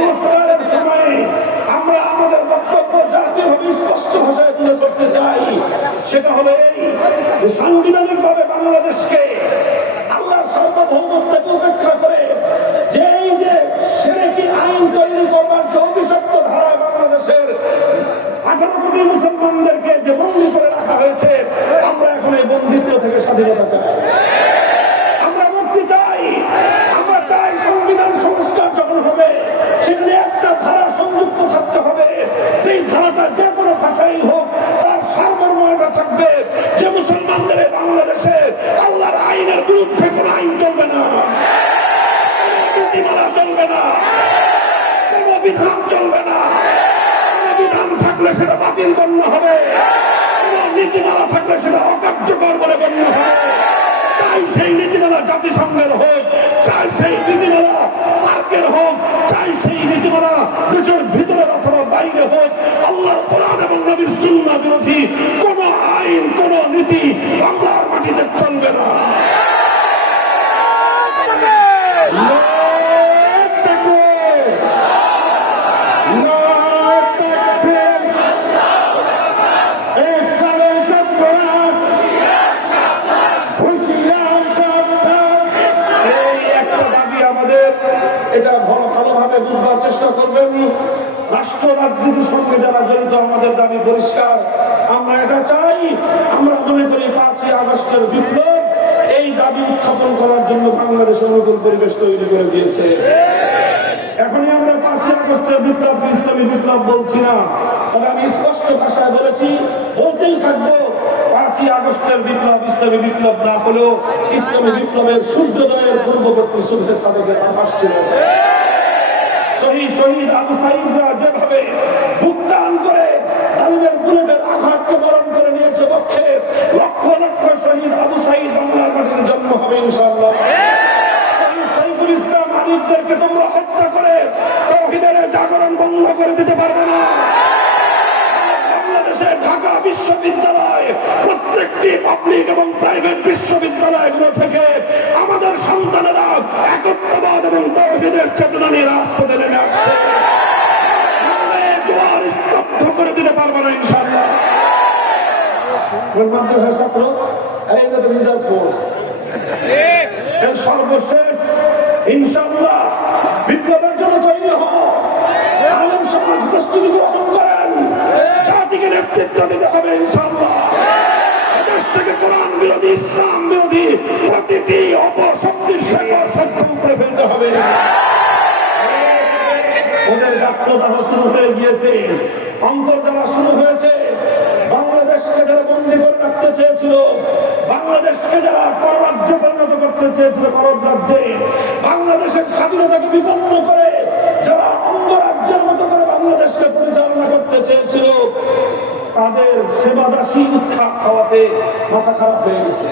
সংস্কারের সময়ে আমরা আমাদের বক্তব্য জাতীয়ভাবে স্পষ্ট ভাষায় তুলে ধরতে চাই। সেটা হলো এই, সাংবিধানিক ভাবে বাংলাদেশকে আল্লাহর সার্বভৌমত্বকে উপেক্ষা করে যে শিরকি আইন তৈরি করবার যে অভিশপ্ত ধারা বাংলাদেশের 18 কোটি মুসলমানদেরকে যে বন্দী করে রাখা হয়েছে, আমরা এখন এই বন্দিত্ব থেকে স্বাধীনতা চাই, আমরা মুক্তি চাই। আমরা চাই সংবিধান সংস্কার যখন হবে সেখানে একটা ধারা সংযুক্ত থাকতে হবে, সেই ধারাটা যে কোনো ভাষাই হোক তার সারমর্মটা থাকবে যে মুসলমানদের এই বাংলাদেশে আল্লাহর আইনের বিরুদ্ধে কোনো আইন চলবে না, নীতিমালা চলবে না, কোনো বিধান চলবে না। কোনো বিধান থাকলে সেটা বাতিল গণ্য হবে, কোনো নীতিমালা থাকলে সেটা অকার্যকর বলে গণ্য হবে। চাই সেই নীতিমালা জাতিসংঘের হোক, চাই সেই নীতিমালা সার্কের হোক, চাই সেই নীতিমালা দেশের ভিতরের অথবা বাইরে হোক, আল্লাহর কোরআন এবং নবীর সুন্নাহ বিরোধী কোন আইন কোন নীতি বাংলার মাটিতে চলবে না। এটা ভালোভাবে বুঝবার চেষ্টা করবেন। রাষ্ট্র রাজনীতির সঙ্গে যারা জড়িত, আমাদের দাবি পরিষ্কার, আমরা এটা চাই। আমরা মনে করি 5ই আগস্টের বিপ্লব এই দাবি উত্থাপন করার জন্য বাংলাদেশের অনুকূল পরিবেশ তৈরি করে দিয়েছে। এখনই আমরা 5ই আগস্টের বিপ্লবকে ইসলামী বিপ্লব বলছি না, তবে আমি স্পষ্ট ভাষায় বলেছি, বলতেই থাকবো 5ই আগস্টের বিপ্লব ইসলামী বিপ্লব না হলেও ইসলামী বিপ্লবের সূর্যোদয়ের পূর্ববর্তী সুবহে সাদেকের আভাস ছিল। শহীদ আবু সাঈদরা যেভাবে বুক টান করে জালিমের বুলেটের আঘাতকে বরণ করে নিয়েছে পক্ষে, লক্ষ লক্ষ শহীদ আবু সাঈদ বাংলার মাটিতে জন্ম হবে ইনশাআল্লাহ। সাইফুল ইসলাম আলিফদেরকে তোমরা হত্যা করে তাওহীদের জাগরণ বন্ধ করে দিতে পারবে না। বাংলাদেশের ঢাকা বিশ্ববিদ্যালয়, প্রত্যেকটি পাবলিক এবং প্রাইভেট বিশ্ববিদ্যালয়গুলো থেকে আমাদের সন্তানেরা একত্ববাদ এবং তাওহীদের চেতনা নিয়ে রাজপথে নেমে আসছে। জোয়ার স্তব্ধ করে দিতে পারবো না ইনশাআল্লাহ। মাদ্রাসার ছাত্র আর এগুলো তো রিজার্ভ ফোর্স। এর সর্বশেষ ইনশাআল্লাহ বিপ্লবের জন্য তৈরি হও, আলেম সমাজ প্রস্তুতি গ্রহণ করেন, জাতিকে নেতৃত্ব দিতে হবে ইনশাআল্লাহ। দেশ থেকে কোরআন বিরোধী, ইসলাম বিরোধী প্রতিটি অপশক্তির শেকড় শক্ত উপরে ফেলতে হবে। ওদের গাত্রদাহ শুরু হয়ে গিয়েছে, অন্তর্জালা শুরু হয়েছে। বাংলাদেশকে যারা বন্দী করে রাখতে চেয়েছিল, বাংলাদেশকে যারা পররাজ্যে পরিণত করতে চেয়েছিল, পরব রাজ্যে বাংলাদেশের স্বাধীনতাকে বিপন্ন করে যারা অঙ্গরাজ্যের মতো করে বাংলাদেশকে পরিচালনা করতে চেয়েছিল, তাদের সেবাদাসী উৎখাত খাওয়াতে মাথা খারাপ হয়ে গেছে।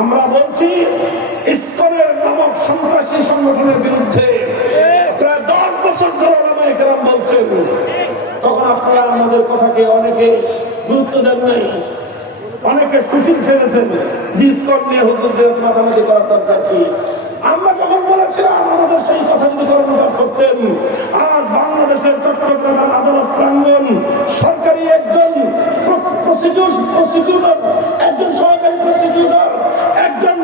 আমরা বলছি ইসকনের নামক সন্ত্রাসী সংগঠনের বিরুদ্ধে প্রায় 10 বছর ধরে ওলামায়ে কেরাম বলছেন, তখন আপনারা আমাদের কথাকে অনেকে গুরুত্ব দেন নাই, অনেকে সুশীল সেরেছেন যে ইসকন নিয়ে হুজুরদের মাতামাতি করার দরকার কি। আমরা যখন বলেছিলাম আমাদের সেই কথা যদি কর্ণপাত করতেন, আজ বাংলাদেশের চট্টগ্রামের আদালত প্রাঙ্গণ সরকারি একজন প্রসিকিউটর, একজন সহকারী প্রসিকিউটর, একজন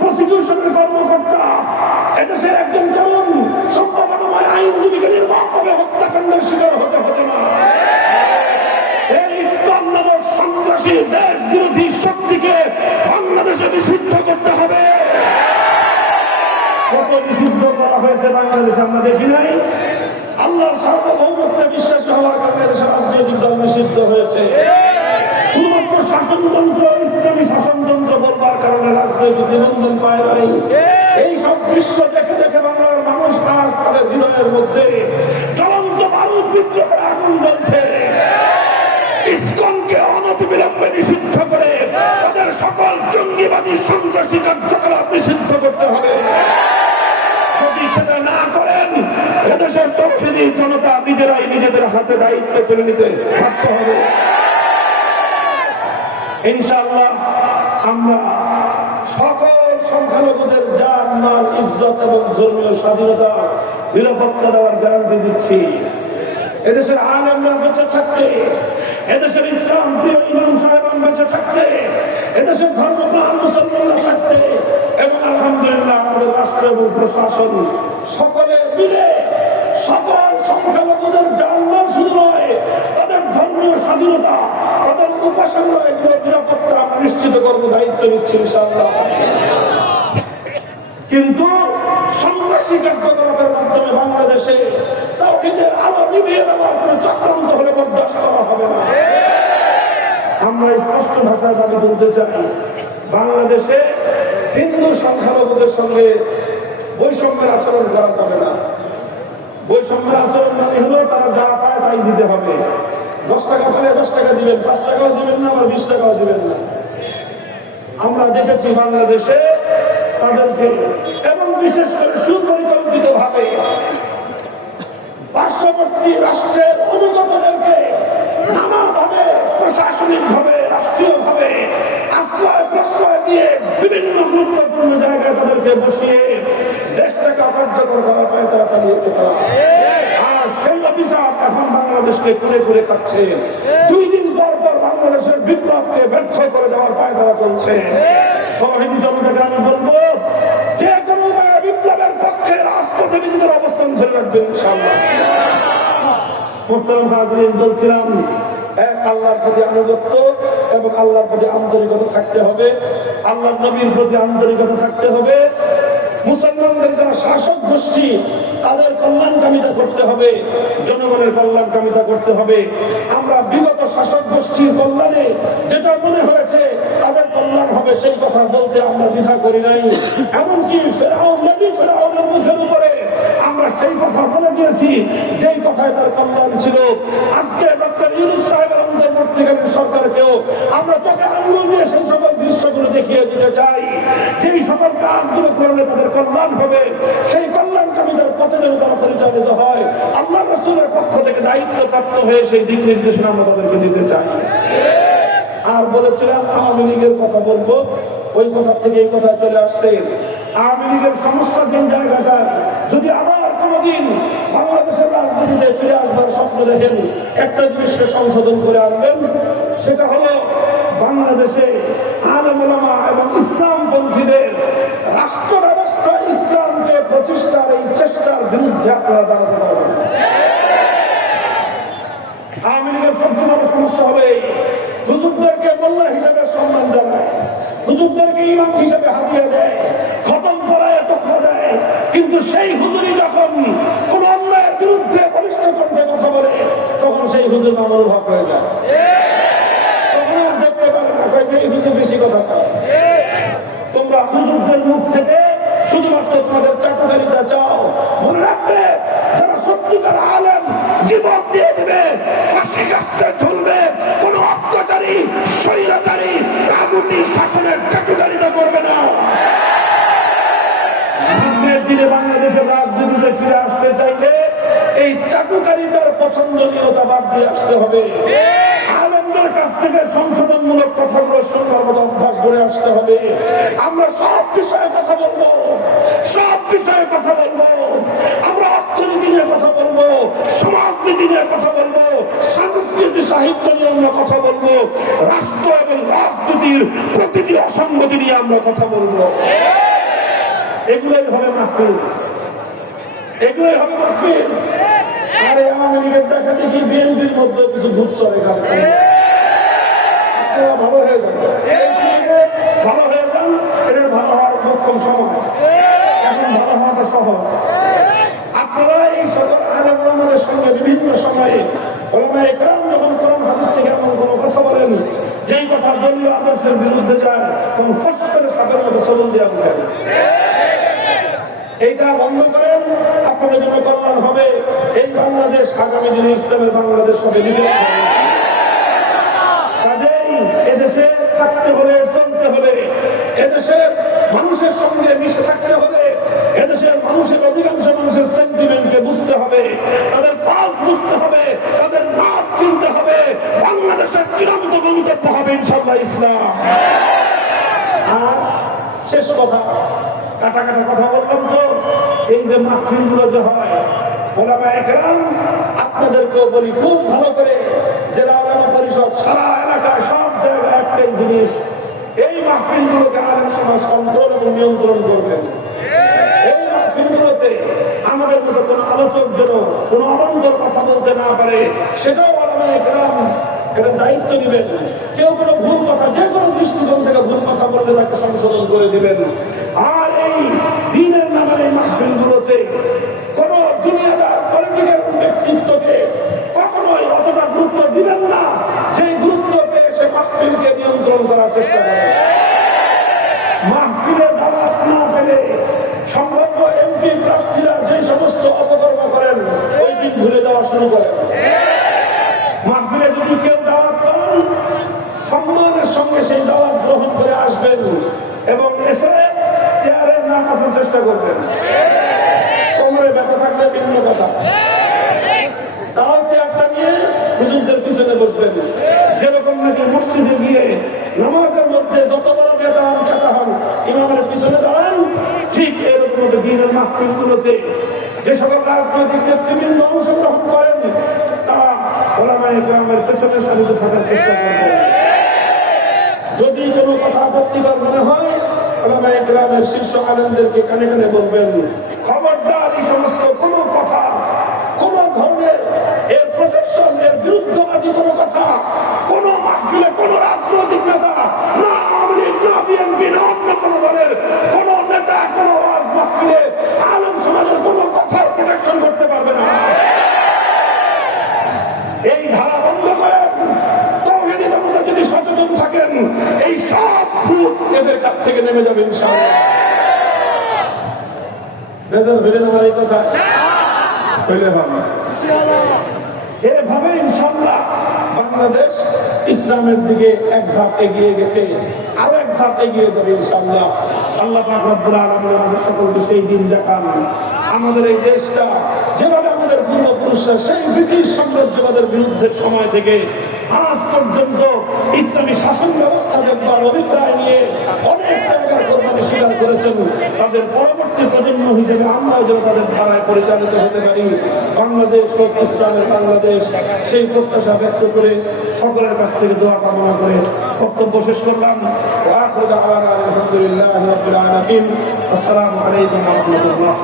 প্রসিকিউশনের কর্মকর্তা, এদেশের একজন তরুণ সম্ভাবনাময় আইনজীবীকে নির্মমভাবে হত্যাকাণ্ডের শিকার হতে হতো না। এই ইসলাম নামক সন্ত্রাসী দেশ বিরোধী শক্তিকে বাংলাদেশে নিষিদ্ধ করতে হবে। কত নিষিদ্ধ করা হয়েছে বাংলাদেশে আমরা দেখি নাই। আল্লাহর সার্বভৌমত্বে বিশ্বাস হওয়ার কারণে দেশের রাজনৈতিক দল নিষিদ্ধ হয়েছে। শুধুমাত্র শাসনতন্ত্র, ইসলামী শাসনতন্ত্র বলবার কারণে রাজনৈতিক নিবন্ধন পায় নাই। এই সব দৃশ্য দেখে দেখে বাংলার মানুষ আজ তাদের হৃদয়ের মধ্যে জ্বলন্ত বারুদ বিদ্রোহের আগুন জ্বলছে। ইসকনকে অনতিবিলম্বে নিষিদ্ধ করে তাদের সকল জঙ্গিবাদী সন্ত্রাসী কার্যকলাপ নিষিদ্ধ করতে হবে। যদি সেটা না করেন, এদেশের তৌহিদি জনতা নিজেরাই নিজেদের হাতে দায়িত্ব তুলে নিতে বাধ্য হবে। ইনশাআল্লাহ আমরা সকল সংখ্যালঘুদের জান, মাল, ইজ্জত এবং ধর্মীয় স্বাধীনতা নিরাপত্তা দেওয়ার গ্যারান্টি দিচ্ছি। এদেশের আলেমরা বেঁচে থাকতে, এদেশের ইসলাম প্রিয় ইমাম সাহেবান বেঁচে থাকতে, এদেশের ধর্মপ্রাণ মুসলমানরা থাকতে এবং আলহামদুলিল্লাহ আমাদের রাষ্ট্র এবং প্রশাসন সকলে মিলে সকল সংখ্যালঘুদের জানমাল শুধু নয়, তাদের ধর্মীয় স্বাধীনতা, তাদের উপাসনালয় এগুলোর নিরাপত্তা আমরা নিশ্চিত করবো, দায়িত্ব নিচ্ছি ইনশাআল্লাহ। কিন্তু সন্ত্রাসী কার্যকলাপের মাধ্যমে বাংলাদেশে তাওহীদের আলো নিভিয়ে দেওয়ার কোনো চক্রান্ত হলে বরদাস্ত করা হবে না। আমরা স্পষ্ট ভাষায় দাবি তুলতে চাই, বাংলাদেশে হিন্দু সংখ্যালঘুদের সঙ্গে বৈষম্যের আচরণ করা যাবে না। বৈষম্যের আচরণ মানে হলো তারা যা পায় তাই দিতে হবে। 10 টাকা পেলে 10 টাকা দিবেন, 5 টাকাও দিবেন না, আবার 20 টাকাও দিবেন না। আমরা দেখেছি বাংলাদেশে তাদেরকে এবং বিশেষ করে সুপরিকল্পিত ভাবে পার্শ্ববর্তী রাষ্ট্রের অনুগতদেরকে নানাভাবে প্রশাসনিক ভাবে, রাষ্ট্রীয় ভাবে আশ্রয় প্রশ্রয় দিয়ে বিভিন্ন গুরুত্বপূর্ণ জায়গায় তাদেরকে বসিয়ে দেশটাকে অকার্যকর করার পায়ে তারা চালিয়েছে তারা। আর সেই অভিশাপ এখন বাংলাদেশকে কুড়ে কুড়ে খাচ্ছে। 2 দিন পর পর বাংলাদেশের বিপ্লবকে ব্যর্থ করে দেওয়ার পায়ে তারা চলছে। তৌহিদি জনতাকে আমি বলবো, যে কোনো উপায়ে বিপ্লবের পক্ষে রাজপথে নিজেদের অবস্থান ধরে রাখবেন ইনশাআল্লাহ। মোহতারাম হাজিরিন, বলছিলাম এক আল্লাহর প্রতি আনুগত্য এবং আল্লাহর প্রতি আন্তরিকতা থাকতে হবে, আল্লাহর নবীর প্রতি আন্তরিকতা থাকতে হবে। মুসলমানদের যারা শাসক গোষ্ঠী তাদের কল্যাণকামিতা করতে হবে, জনগণের কল্যাণকামিতা করতে হবে। আমরা বিগত শাসক গোষ্ঠীর কল্যাণে যেটা মনে হয়েছে তাদের কল্যাণ হবে সেই কথা বলতে আমরা দ্বিধা করি নাই। এমনকি ফেরাউনের মুখের উপরে আমরা সেই কথা বলে দিয়েছি যেই কথায় তার কল্যাণ ছিল। আজকে ডক্টর ইউনূস সাহেবের অন্তর্বর্তীকালীন সরকারকেও আমরা চোখে আঙুল দিয়ে সেই সকল দৃশ্যগুলো দেখিয়ে দিতে চাই, যেই সকল কাজগুলো করলে তাদের কল্যাণ হবে, সেই কল্যাণকামীদের পথে যেন তারা পরিচালিত হয়। আল্লাহ রাসূলের পক্ষ থেকে দায়িত্বপ্রাপ্ত হয়ে সেই দিক নির্দেশনা আমরা তাদেরকে দিতে চাই। আর বলেছিলাম আওয়ামী লীগের কথা বলবো, ওই কথা থেকে এই কথা চলে আসছে। আওয়ামী লীগের সমস্যা যে জায়গাটা, যদি আবার কোনোদিন বাংলাদেশের রাজনীতিতে ফিরে আসবার স্বপ্ন দেখেন, একটা জিনিসকে সংশোধন করে আনবেন, সেটা হলো বাংলাদেশে আলেম ওলামা এবং ইসলামপন্থীদের রাষ্ট্র ব্যবস্থা ইসলামকে প্রতিষ্ঠার এই চেষ্টার বিরুদ্ধে আপনারা দাঁড়াতে পারবেন। আওয়ামী লীগের সবচেয়ে বড় সমস্যা হবে হুজুরদেরকে মোল্লা হিসেবে সম্মান জানায়, হুজুরদেরকে ইমাম হিসেবে হাদিয়া দেয়, খতম পড়ায় তথ্য দেয়, কিন্তু সেই হুজুরই যখন কোন অন্যায়ের বিরুদ্ধে বলিষ্ঠ কণ্ঠে কথা বলে তখন সেই হুজুর মামুনুল হক হয়ে যায়। তখন আর দেখতে পারে না, যে এই হুজুর বেশি কথা পারে। তোমরা হুজুরদের মুখ থেকে শুধুমাত্র তোমাদের চাটুকারিতা চাও, মনে রাখবে যারা সত্যিকার আলেম জীবন দিয়ে দেবে, ফাঁসি কাস্তে ঝুলবে, কোন অত্যাচারী স্বৈরাচারী তাগুতি শাসনের চাটুকারিতা করবে না। সামনের দিনে বাংলাদেশের রাজনীতিতে ফিরে আসতে চাইলে এই চাটুকারিতার পছন্দনীয়তা বাদ দিয়ে আসতে হবে। আলেমদের কাছ থেকে সংশোধনমূলক কথাগুলো শোনার মতো অভ্যাস করে আসতে হবে। আমরা সব বিষয়ে কথা বলবো, সব বিষয়ে কথা বলবো। আমরা অর্থনীতি নিয়ে কথা বলবো, সমাজনীতি নিয়ে কথা বলবো, সংস্কৃতি সাহিত্য নিয়ে আমরা কথা বলবো, রাষ্ট্র এবং রাজনীতির প্রতিটি অসঙ্গতি নিয়ে আমরা কথা বলবো। এগুলোই হবে মাহফিল, এগুলোই হবে মাহফিল। আরে আওয়ামী লীগের দেখা দেখি বিএনপির মধ্যে কিছু ভূত চলে গেল, ভালো হয়ে যাবে, ভালো হয়ে যান। এটার ভালো হওয়ার মোক্ষম সময়, এখন ভালো হওয়াটা সহজ। আপনারা এই সকল আলেম ওলামাদের সঙ্গে বিভিন্ন সময়ে ওলামায়ে কেরাম যখন কোরআন হাদিস থেকে এমন কোনো কথা বলেন যেই কথা দলীয় আদর্শের বিরুদ্ধে যায়, তখন ফস করে সাপের মতো সবল দিয়ে উঠে। এইটা বন্ধ করেন, আপনাদের জন্য কল্যাণ হবে। এই বাংলাদেশ আগামী দিনে ইসলামের বাংলাদেশ হবে। কাজেই এদেশে থাকতে হলে, চলতে হলে, এদেশের মানুষের সঙ্গে মিশে থাকতে হলে, এদেশের মানুষের অধিকাংশ মানুষের সেন্টিমেন্টকে বুঝতে হবে, তাদের পালস বুঝতে হবে, তাদের নাক চিনতে হবে। বাংলাদেশের চূড়ান্ত গন্তব্য হবে ইনশাআল্লাহ ইসলাম। আর শেষ কথা, কাটা কাটা কথা বললাম তো, এই যে মাহফিল গুলো যে হয় ওলামায়ে কেরাম আপনাদেরকেও বলি খুব ভালো করে, জেলা ওলামা পরিষদ সারা এলাকায় সব জায়গায় একটাই জিনিস, এই মাহফিলগুলোকে আলেম সমাজ কন্ট্রোল এবং নিয়ন্ত্রণ করবেন। এই মাহফিলগুলোতে আমাদের মতো কোন আলোচক যেন কোন অবান্তর কথা বলতে না পারে, সেটাও ওলামায়ে কেরাম এটা দায়িত্ব নেবেন। কেউ কোনো ভুল কথা, যে কোনো দৃষ্টিকোণ থেকে ভুল কথা বললে তাকে সংশোধন করে দিবেন। আর এই দ্বীনের নামের এই মাহফিলগুলোতে কোন দুনিয়াদার পলিটিক্যাল ব্যক্তিত্বকে কখনোই অতটা গুরুত্ব দিবেন না, যে গুরুত্ব পেয়ে সে মাহফিলকে নিয়ন্ত্রণ করার চেষ্টা করে। মাহফিলে দাওয়াত না পেলে সম্ভাব্য এমপি প্রার্থীরা যে সমস্ত অপকর্ম করেন ওই দিন ভুলে যাওয়া শুরু করেন। মাহফিলে যদি কেউ দাওয়াত পান, সম্মানের সঙ্গে সেই দাওয়াত গ্রহণ করে আসবেন এবং এসে চেয়ারে না বসার চেষ্টা করবেন। কোমরে ব্যথা থাকলে ভিন্ন কথা, তাও চেয়ারটা নিয়ে হুজুরদের পিছনে বসবেন। যেরকম নাকি মসজিদে গিয়ে নামাজের মধ্যে যত বড় নেতা খেতা হন ইমামের পিছনে দাঁড়ান, ঠিক এরকম দ্বীনের মাহফিলগুলোতে যে সকল রাজনৈতিক নেতৃবৃন্দ অংশগ্রহণ করেন তারা ওলামায়ে কেরামের পেছনের সারিতে থাকার চেষ্টা করবেন। যদি কোনো কথা আপত্তিকর মনে হয় ওলামায়ে কেরামের শীর্ষ আলেমদেরকে কানে কানে বলবেন, খবরদার এই সমস্ত কোনো কথা, কোন ধরনের এর প্রোটেকশন, এর বিরুদ্ধবাদী কোনো কথা কোন মাহফিলে কোন রাজনৈতিক নেতা, না আওয়ামী লীগ, না বিএনপি, না অন্য কোনো দলের কোন নেতা কোন ওয়াজ মাহফিলে আলেম সমাজের কোনো কথার প্রোটেকশন করতে পারবে না। এই ধারা বন্ধ করেন। তাওহীদের জনতা যদি সচেতন থাকেন, এই সব ভূত এদের কাছ থেকে নেমে যাবে ইনশাআল্লাহ। বেজার হলেন আমার এই কথা হইলে হবে। এভাবে ইনশাআল্লাহ বাংলাদেশ ইসলামের দিকে এক ধাপ এগিয়ে গেছে, আরো এক ধাপ এগিয়ে যাবে ইনশাআল্লাহ। আল্লাহ পাক রব্বুল আলামিন আমাদের সকলকে সেই দিন দেখান। আমাদের এই দেশটা যেভাবে আমাদের পূর্বপুরুষরা সেই ব্রিটিশ সাম্রাজ্যবাদের বিরুদ্ধের সময় থেকে আজ পর্যন্ত ইসলামী শাসন ব্যবস্থা দেখবার অভিপ্রায় নিয়ে অনেক ত্যাগের কোরবানি স্বীকার করেছেন, তাদের পরবর্তী প্রজন্ম হিসেবে আমরাও যেন তাদের ধারায় পরিচালিত হতে পারি। বাংলাদেশ হোক ইসলামের বাংলাদেশ, সেই প্রত্যাশা ব্যক্ত করে সকলের কাছ থেকে দোয়া কামনা করে বক্তব্য শেষ করলাম। ওয়া আখিরু দাওয়ানা আলহামদুলিল্লাহি রাব্বিল আলামিন। আসসালামু আলাইকুম ওয়া রাহমাতুল্লাহ।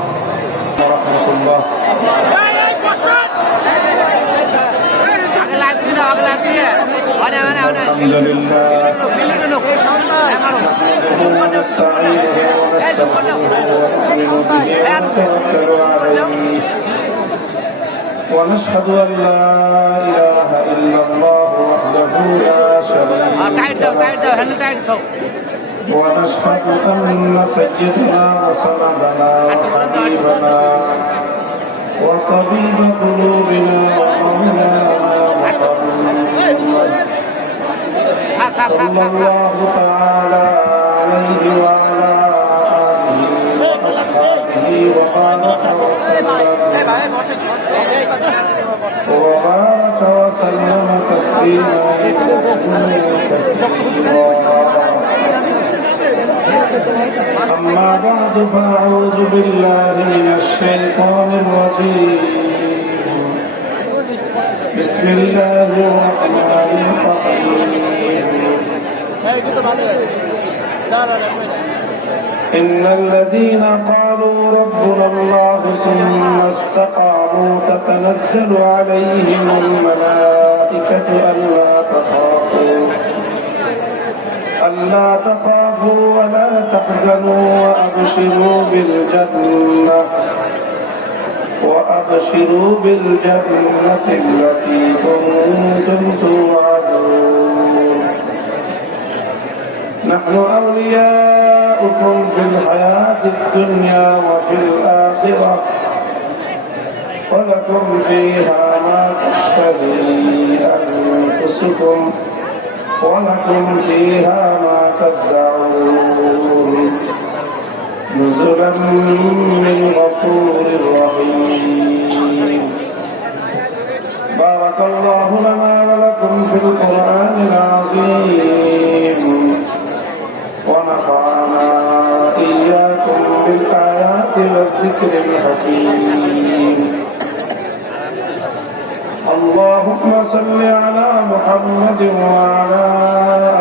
الحمد لله ونستعينه ونستغفره ونؤمن به ونتوكل عليه ونشهد أن لا إله إلا الله وحده لا شريك له ونشهد أن سيدنا وسندنا وحبيبنا وطبيب قلوبنا ومولانا محمد صلى الله تعالى عليه وعلى آله وأصحابه وبارك وسلم تسليما كثيرا. أما بعد فأعوذ بالله من الشيطان الرجيم. بسم الله الرحمن الرحيم. إن الذين قالوا ربنا الله ثم استقاموا تتنزل عليهم الملائكة ألا تخافوا ولا تحزنوا وأبشروا بالجنة التي كنتم توعدون. نحن أولياؤكم في الحياة الدنيا وفي الآخرة ولكم فيها ما تشتهي أنفسكم ولكم فيها ما تدعون نزلا من غفور رحيم. بارك الله لنا ولكم في القرآن العظيم ونفعنا إياكم بالآيات والذكر الحكيم. صل على محمد وعلى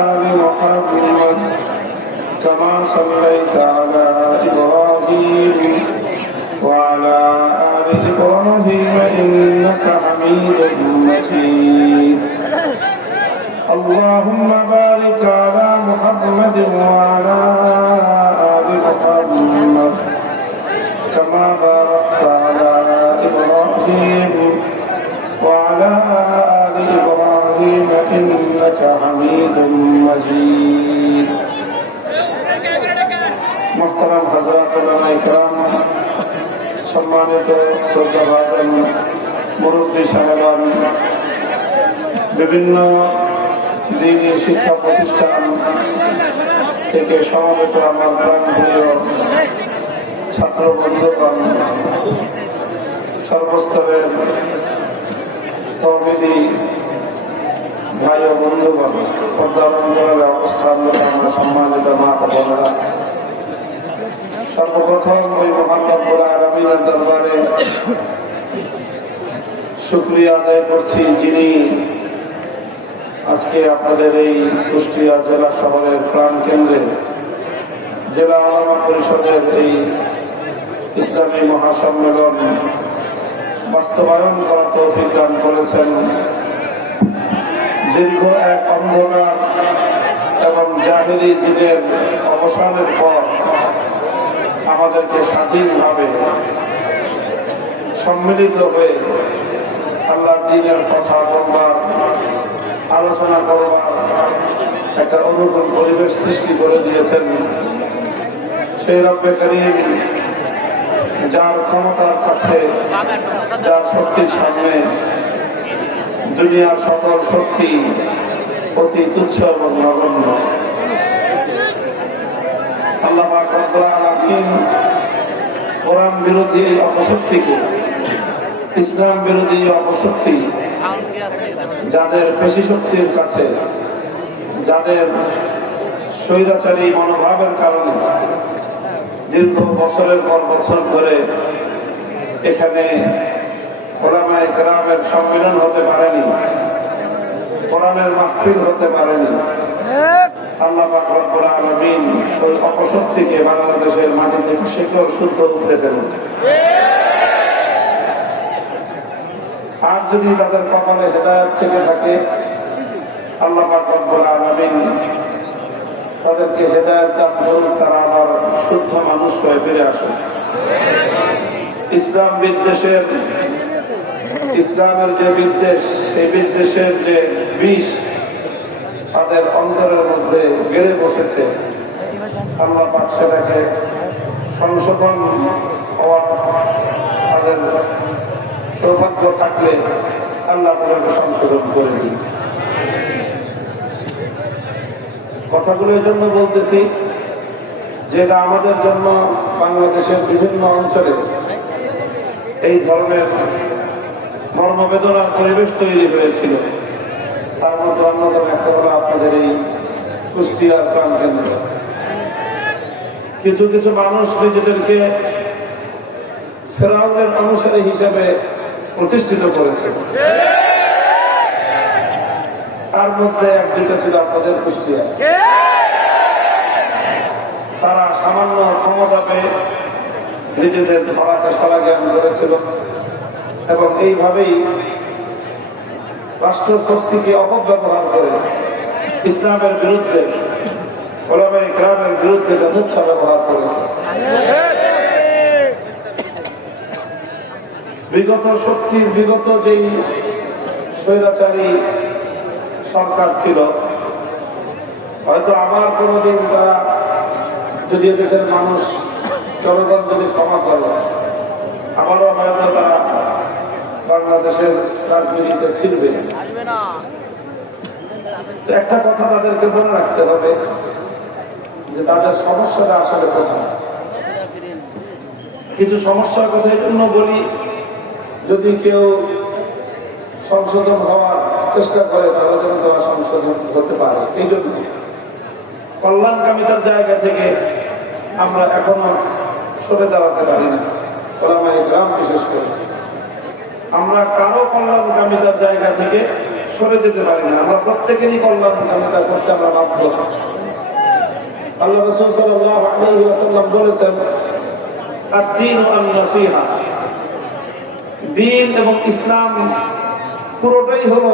آل محمد كما صليت على إبراهيم وعلى آل إبراهيم إنك حميد مجيد اللهم بارك على محمد وعلى آل محمد كما باركت على إبراهيم وعلى آل إبراهيم إنك حميد مجيد محترم حضرات علماء کرام সম্মানিত শ্রদ্ধাভাজন মুরব্বী সাহেবান বিভিন্ন দিনী শিক্ষা প্রতিষ্ঠান থেকে সমবেত আমার প্রাণপ্রিয় ছাত্র বন্ধুগণ সর্বস্তরের তৌহিদি ভাই ও বন্ধুগণ পর্দার অন্তরের অবস্থান আমরা সম্মানিত মা ও বোনেরা সর্বপ্রথম ওই মহান রব্বুল আলামিনের দরবারে শুকরিয়া আদায় করছি যিনি আজকে আপনাদের এই কুষ্টিয়া জেলা শহরের প্রাণ কেন্দ্রে জেলা ওলামা পরিষদের এই ইসলামী মহাসম্মেলন বাস্তবায়ন করার তৌফিক দান করেছেন। দীর্ঘ এক অন্ধকার এবং জাহেলি যুগের অবসানের পর আমাদেরকে স্বাধীনভাবে সম্মিলিত হয়ে আল্লাহর দ্বীনের কথা বলবার, আলোচনা করবার একটা অনুকূল পরিবেশ সৃষ্টি করে দিয়েছেন সেই রব্বে করিম, যার ক্ষমতার কাছে, যার শক্তির সামনে দুনিয়ার সকল শক্তি অতি তুচ্ছ এবং নগণ্য। আল্লাহ পাক রব্বুল আলামিন কোরআন বিরোধী অপশক্তিকে, ইসলাম বিরোধী অপশক্তি, যাদের পেশি শক্তির কাছে, যাদের স্বৈরাচারী মনোভাবের কারণে দীর্ঘ বছরের পর বছর ধরে এখানে ওলামায়ে কেরামের সম্মেলন হতে পারেনি, কোরআনের মাহফিল হতে পারেনি, আল্লাহ পাক রব্বুল আলামিন ওই অপশক্তিকে বাংলাদেশের মাটি থেকে শিকড় শুদ্ধ উঠতে ফেলুন। আর যদি তাদের কপালে হেদায়েত থেকে থাকে, আল্লাহ পাক রব্বুল আলামিন তাদেরকে হেদায়েত দান করুন, তারা আবার শুদ্ধ মানুষ হয়ে ফিরে আসে। ইসলাম বিদ্বেষের, ইসলামের যে বিদ্বেষ, সেই বিদ্বেষের যে বিষ তাদের অন্তরের মধ্যে গেড়ে বসেছে, আল্লাহ পাক সেটাকে সংশোধন হওয়ার তাদের সৌভাগ্য থাকলে আল্লাহ তাদেরকে সংশোধন করে দিন। কথাগুলো এই জন্য বলতেছি যেটা আমাদের জন্য বাংলাদেশের বিভিন্ন অঞ্চলে এই ধরনের মর্মবেদনার পরিবেশ তৈরি হয়েছিল। তার মধ্যে অন্যতম একটা হলো আপনাদের এই কুষ্টিয়ার প্রাণ কেন্দ্র। কিছু কিছু মানুষ নিজেদেরকে ফেরাউনের অনুসারী হিসেবে প্রতিষ্ঠিত করেছে। তার মধ্যে একজনটা ছিল আপনাদের কুষ্টিয়া। তারা সামান্য ক্ষমতা পেয়ে নিজেদের ধরাকে সারা জ্ঞান করেছিল এবং এইভাবেই রাষ্ট্র শক্তিকে অপব্যবহার করে ইসলামের বিরুদ্ধে, ওলামায়ে কেরামের বিরুদ্ধে যথেচ্ছ ব্যবহার করেছে। বিগত যেই স্বৈরাচারী সরকার ছিল, হয়তো আবার কোনোদিন তারা যদি দেশের মানুষ জনগণ যদি ক্ষমা করে, আবারও হয়তো তারা বাংলাদেশের রাজনীতিতে ফিরবে। তো একটা কথা তাদেরকে মনে রাখতে হবে যে তাদের সমস্যাটা আসলে কোথায়। কিছু সমস্যার কথা এই জন্য বলি, যদি কেউ সংশোধন হওয়ার চেষ্টা করে তাহলে যেন তারা সংশোধন হতে পারে। এই জন্য কল্যাণকামিতার জায়গা থেকে আমরা এখনো সরে দাঁড়াতে পারি না। ওলামায়ে কেরাম বিশেষ করে আমরা কারো কল্যাণকামিতার জায়গা থেকে সরে যেতে পারি না। আমরা প্রত্যেকেরই কল্যাণ কামনা করতে আমরা বাধ্য। আল্লাহ রাসূল সাল্লাল্লাহু আলাইহি ওয়াসাল্লাম বলেছেন, আদ-দীন ওয়ান-নাসীহা, দ্বীন এবং ইসলাম পুরোটাই হলো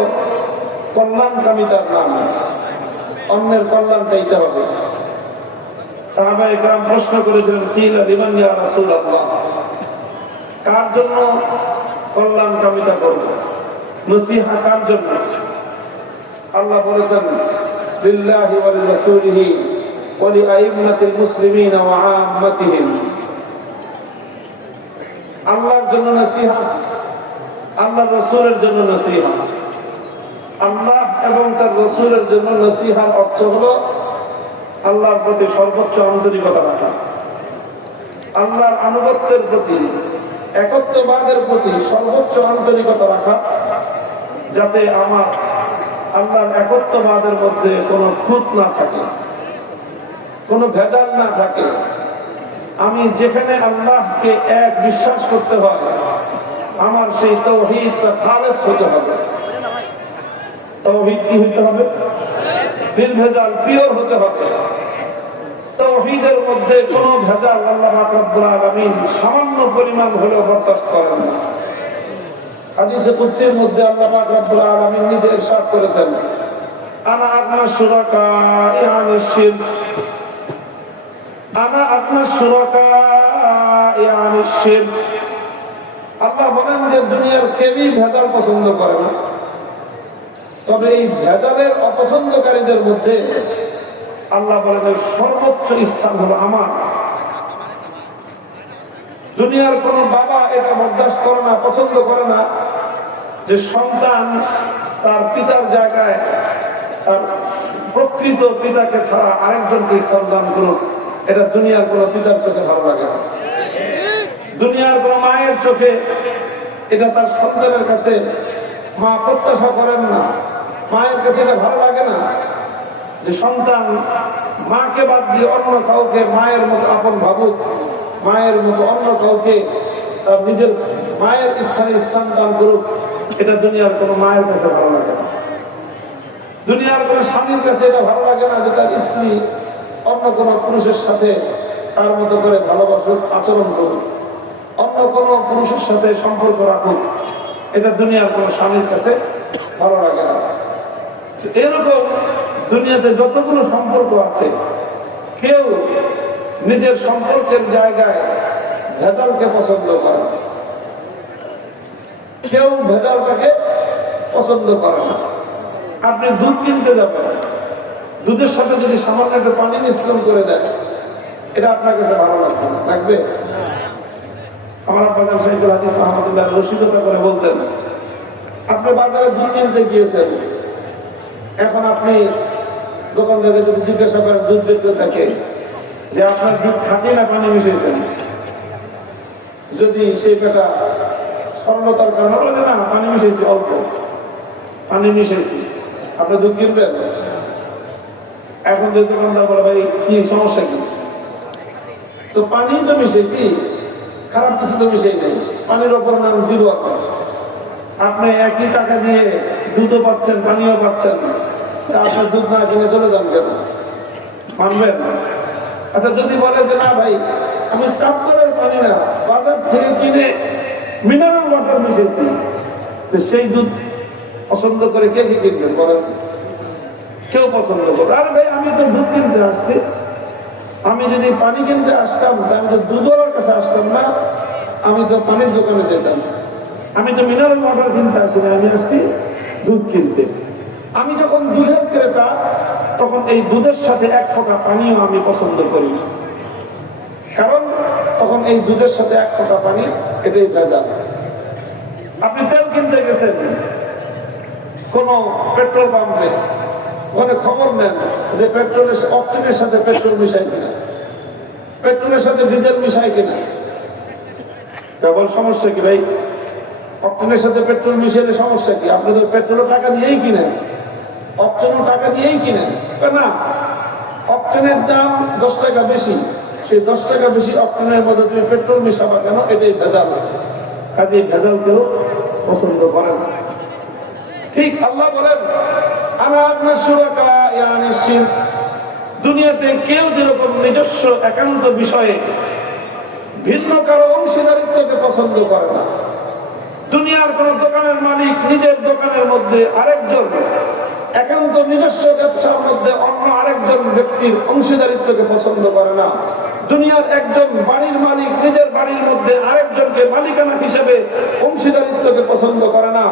কল্যাণকামিতার নাম। অন্যের কল্যাণ চাইতে হবে। সাহাবায়ে কেরাম প্রশ্ন করেছিলেন, কিলা লিমান ইয়া রাসূলুল্লাহ, কার জন্য কল্যাণকামিতা করব, নসিহা কার জন্য? আল্লাহ বলেছেন, লিল্লাহি ওয়া লিরাসূলিহি ওয়া লিআইম্মাতিল মুসলিমিনা ওয়া আম্মাতিহিম। আল্লাহর জন্য নসিহা, আল্লাহর রাসূলের জন্য নসিহা। আল্লাহ এবং তার রাসূলের জন্য নসিহার অর্থ হলো আল্লাহর প্রতি সর্বোচ্চ আন্তরিকতা রাখা, আল্লাহর আনুগত্যের প্রতি, একত্ববাদের প্রতি সর্বোচ্চ আন্তরিকতা রাখা, যাতে আমার আল্লাহর একত্ববাদের মধ্যে কোনো খুঁত না থাকে, কোনো ভেজাল না থাকে। আমি যেখানে আল্লাহকে এক বিশ্বাস করতে হয়, আমার সেই তাওহীদটা খালেস হতে হবে। তাওহীদ কি হতে হবে? নির্ভেজাল, পিওর হতে হবে। তাওহীদের মধ্যে কোনো ভেজাল আল্লাহ পাক রব্বুল আলামিন সামান্য পরিমাণ হলেও বরদাস্ত করেন না। হাদিসে কুদসির মধ্যে আল্লাহ পাক রব্বুল আলামিন নিজে ইরশাদ করেছেন, আনা আগনা শুরাকা আনিশ শিরক, আনা আগনা শুরাকা আনিশ শিরক। আল্লাহ বলেন যে দুনিয়ার কেউই ভেজাল পছন্দ করে না, তবে এই ভেজালের অপছন্দকারীদের মধ্যে আল্লাহ বলেন সর্বোচ্চ স্থান হলো আমার। দুনিয়ার কোন বাবা এটা বরদাস্ত করে না, পছন্দ করে না যে সন্তান তার পিতার জায়গায় তার প্রকৃত পিতাকে ছাড়া আরেকজনকে স্থান দান করুক। এটা দুনিয়ার কোন পিতার চোখে ভালো লাগে না, দুনিয়ার কোন মায়ের চোখে এটা তার সন্তানের কাছে মা প্রত্যাশা করেন না। মায়ের কাছে এটা ভালো লাগে না যে সন্তান মাকে বাদ দিয়ে অন্য কাউকে মায়ের মতো আপন ভাবুক, মায়ের মতো অন্য কাউকে তার নিজের মায়ের স্থানে স্থান দান করুক। এটা দুনিয়ার কোন মায়ের কাছে ভালো লাগে না। দুনিয়ার কোন স্বামীর কাছে এটা ভালো লাগে না যে তার স্ত্রী অন্য কোন পুরুষের সাথে তার মতো করে ভালোবাসুক, আচরণ করুক, অন্য কোন পুরুষের সাথে সম্পর্ক রাখুক। এটা দুনিয়ার কোন স্বামীর কাছে ভালো লাগে না। এরকম দুনিয়াতে যতগুলো সম্পর্ক আছে, কেউ নিজের সম্পর্কের জায়গায় ভেজালকে পছন্দ করে, কেউ ভেজালটাকে পছন্দ করে না। আপনি দুধ কিনতে যাবেন, দুধের সাথে যদি সামান্য একটা পানি মিশ্রণ করে দেয়, এটা আপনার কাছে ভালো লাগবে না, লাগবে? আমার আব্বা সাইকুল হাদিস রহমাতুল্লাহ রসিকতা করে বলতেন, আপনি বাজারে দুধ কিনতে গিয়েছেন, এখন আপনি দোকান থেকে যদি জিজ্ঞাসা করেন দুধ বিক্রেতাকে যে আপনার দুধ খাঁটি না পানি মিশিয়েছেন, যদি সেই পেটা সরলতার কারণে বলে না পানি মিশিয়েছি, অল্প পানি মিশিয়েছি, আপনি দুধ কিনবেন? এখন যে দোকানদার বলে ভাই কি সমস্যা কি, তো পানি তো মিশিয়েছি, খারাপ কিছু তো মিশাই নেই, পানির ওপর মান জিরো। আপনি একই টাকা দিয়ে দুধও পাচ্ছেন, পানিও পাচ্ছেন, আপনার দুধ না কিনে চলে যান কেন? মানবেন? আচ্ছা যদি বলে যে না ভাই আমি চাপকলের পানি না বাজার থেকে কিনে মিনারেল ওয়াটার মিশিয়েছি, তো সেই দুধ পছন্দ করে কে কি কিনবেন বলেন? কেউ পছন্দ করবে? আরে ভাই আমি তো দুধ কিনতে আসছি, আমি যদি পানি কিনতে আসতাম তা আমি তো দুধওয়ালার কাছে আসতাম না, আমি তো পানির দোকানে যেতাম। আমি তো মিনারেল ওয়াটার কিনতে আসি না, আমি আসছি দুধ কিনতে। আমি যখন দুধের ক্রেতা, তখন এই দুধের সাথে এক ফোঁটা পানিও আমি পছন্দ করি না, কারণ তখন এই দুধের সাথে এক ফোঁটা পানি এটাই ভেজাল। আপনি তেল কিনতে গেছেন কোন পেট্রোল পাম্পে, ওখানে খবর নেন যে পেট্রোলের অক্টেনের সাথে পেট্রোল মিশাই কিনা, পেট্রোলের সাথে ডিজেল মিশাই কিনা। কেবল সমস্যা কি ভাই? অক্টেনের সাথে পেট্রোল মিশাইলে সমস্যা কি? আপনি তো পেট্রোলের টাকা দিয়েই কিনেন, অক্টেনও টাকা দিয়েই কিনেন না। অক্টেনের দাম 10 টাকা বেশি, সেই 10 টাকা বেশি অক্টেনের মধ্যে তুমি পেট্রোল মিশাবা কেন? এটাই ভেজাল। কাজে ভেজাল কেউ পছন্দ করে না। ঠিক আল্লাহ বলেন আনা আপনার শুরাকা ইয়ানি শিরক, দুনিয়াতে কেউ যেরকম নিজস্ব একান্ত বিষয়ে ভিন্ন কারো অংশীদারিত্বকে পছন্দ করে না। দুনিয়ার কোন দোকানের মালিক নিজের দোকানের মধ্যে আরেকজন, একান্ত নিজস্ব ব্যবসার মধ্যে অন্য আরেকজন ব্যক্তির অংশীদারিত্বকে পছন্দ করে না। দুনিয়ার একজন বাড়ির মালিক নিজের বাড়ির মধ্যে আরেকজনকে মালিকানা হিসেবে অংশীদারিত্বকে পছন্দ করে না।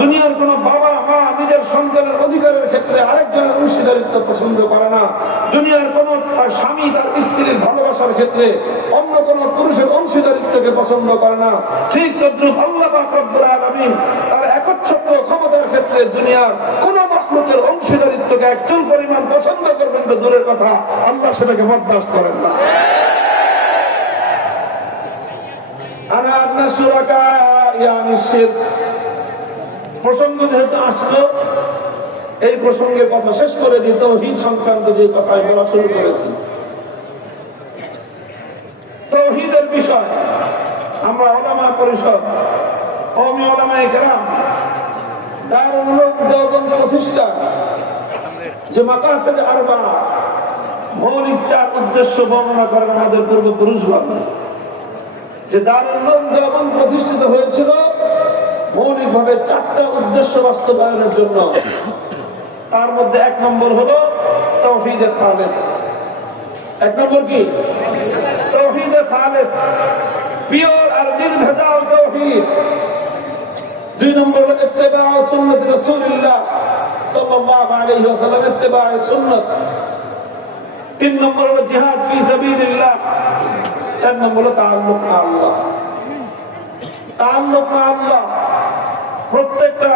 দুনিয়ার কোন বাবা মা নিজের সন্তানের অধিকারের ক্ষেত্রে আরেকজনের অংশীদারিত্ব পছন্দ করে না। দুনিয়ার কোন স্বামী তার স্ত্রীর ভালোবাসার ক্ষেত্রে অন্য কোন পুরুষের অংশীদারিত্বকে পছন্দ করে না। ঠিক তদ্রুপ আল্লাহ পাক রব্বুল আলামিন তার একচ্ছত্র ক্ষমতার ক্ষেত্রে দুনিয়ার কোন মাখলুকের অংশীদারিত্বকে একচুল পরিমাণ পছন্দ করবেন তো দূরের কথা, আল্লাহ সেটাকে বরদাস্ত করেন না। আনা আপনার শুরাকা ইয়ানি শিরক প্রসঙ্গ যেহেতু আসলো, এই প্রসঙ্গে কথা শেষ করে দিই। তাওহীদ সংক্রান্ত যে কথা বলা শুরু করেছি, তাওহীদের বিষয় আমরা উলামা পরিষদ, কওমি উলামায়ে কেরাম, দারুল উলুম দেওবন্দ প্রতিষ্ঠা যে মাকাসিদ আরবা, মৌলিক চার উদ্দেশ্য বর্ণনা করেন আমাদের পূর্বপুরুষগণ। যে দারুল উলুম দেওবন্দ প্রতিষ্ঠিত হয়েছিল মৌলিকভাবে চারটা উদ্দেশ্য বাস্তবায়নের জন্য। তার মধ্যে এক নম্বর হলো তাওহীদে খালেস। এক নম্বর কি? তাওহীদে খালেস, পিওর আর নির্ভেজাল তাওহীদ। দুই নম্বর হলো ইত্তেবাউ সুন্নাত রাসূলুল্লাহ সাল্লাল্লাহু আলাইহি ওয়াসাল্লাম, ইত্তেবাউ সুন্নাত। তিন নম্বর হলো জিহাদ ফি সাবিলিল্লাহ। চার নম্বর হলো তাআল্লুক মা আল্লাহ। তাআল্লুক মা আল্লাহ, প্রত্যেকটা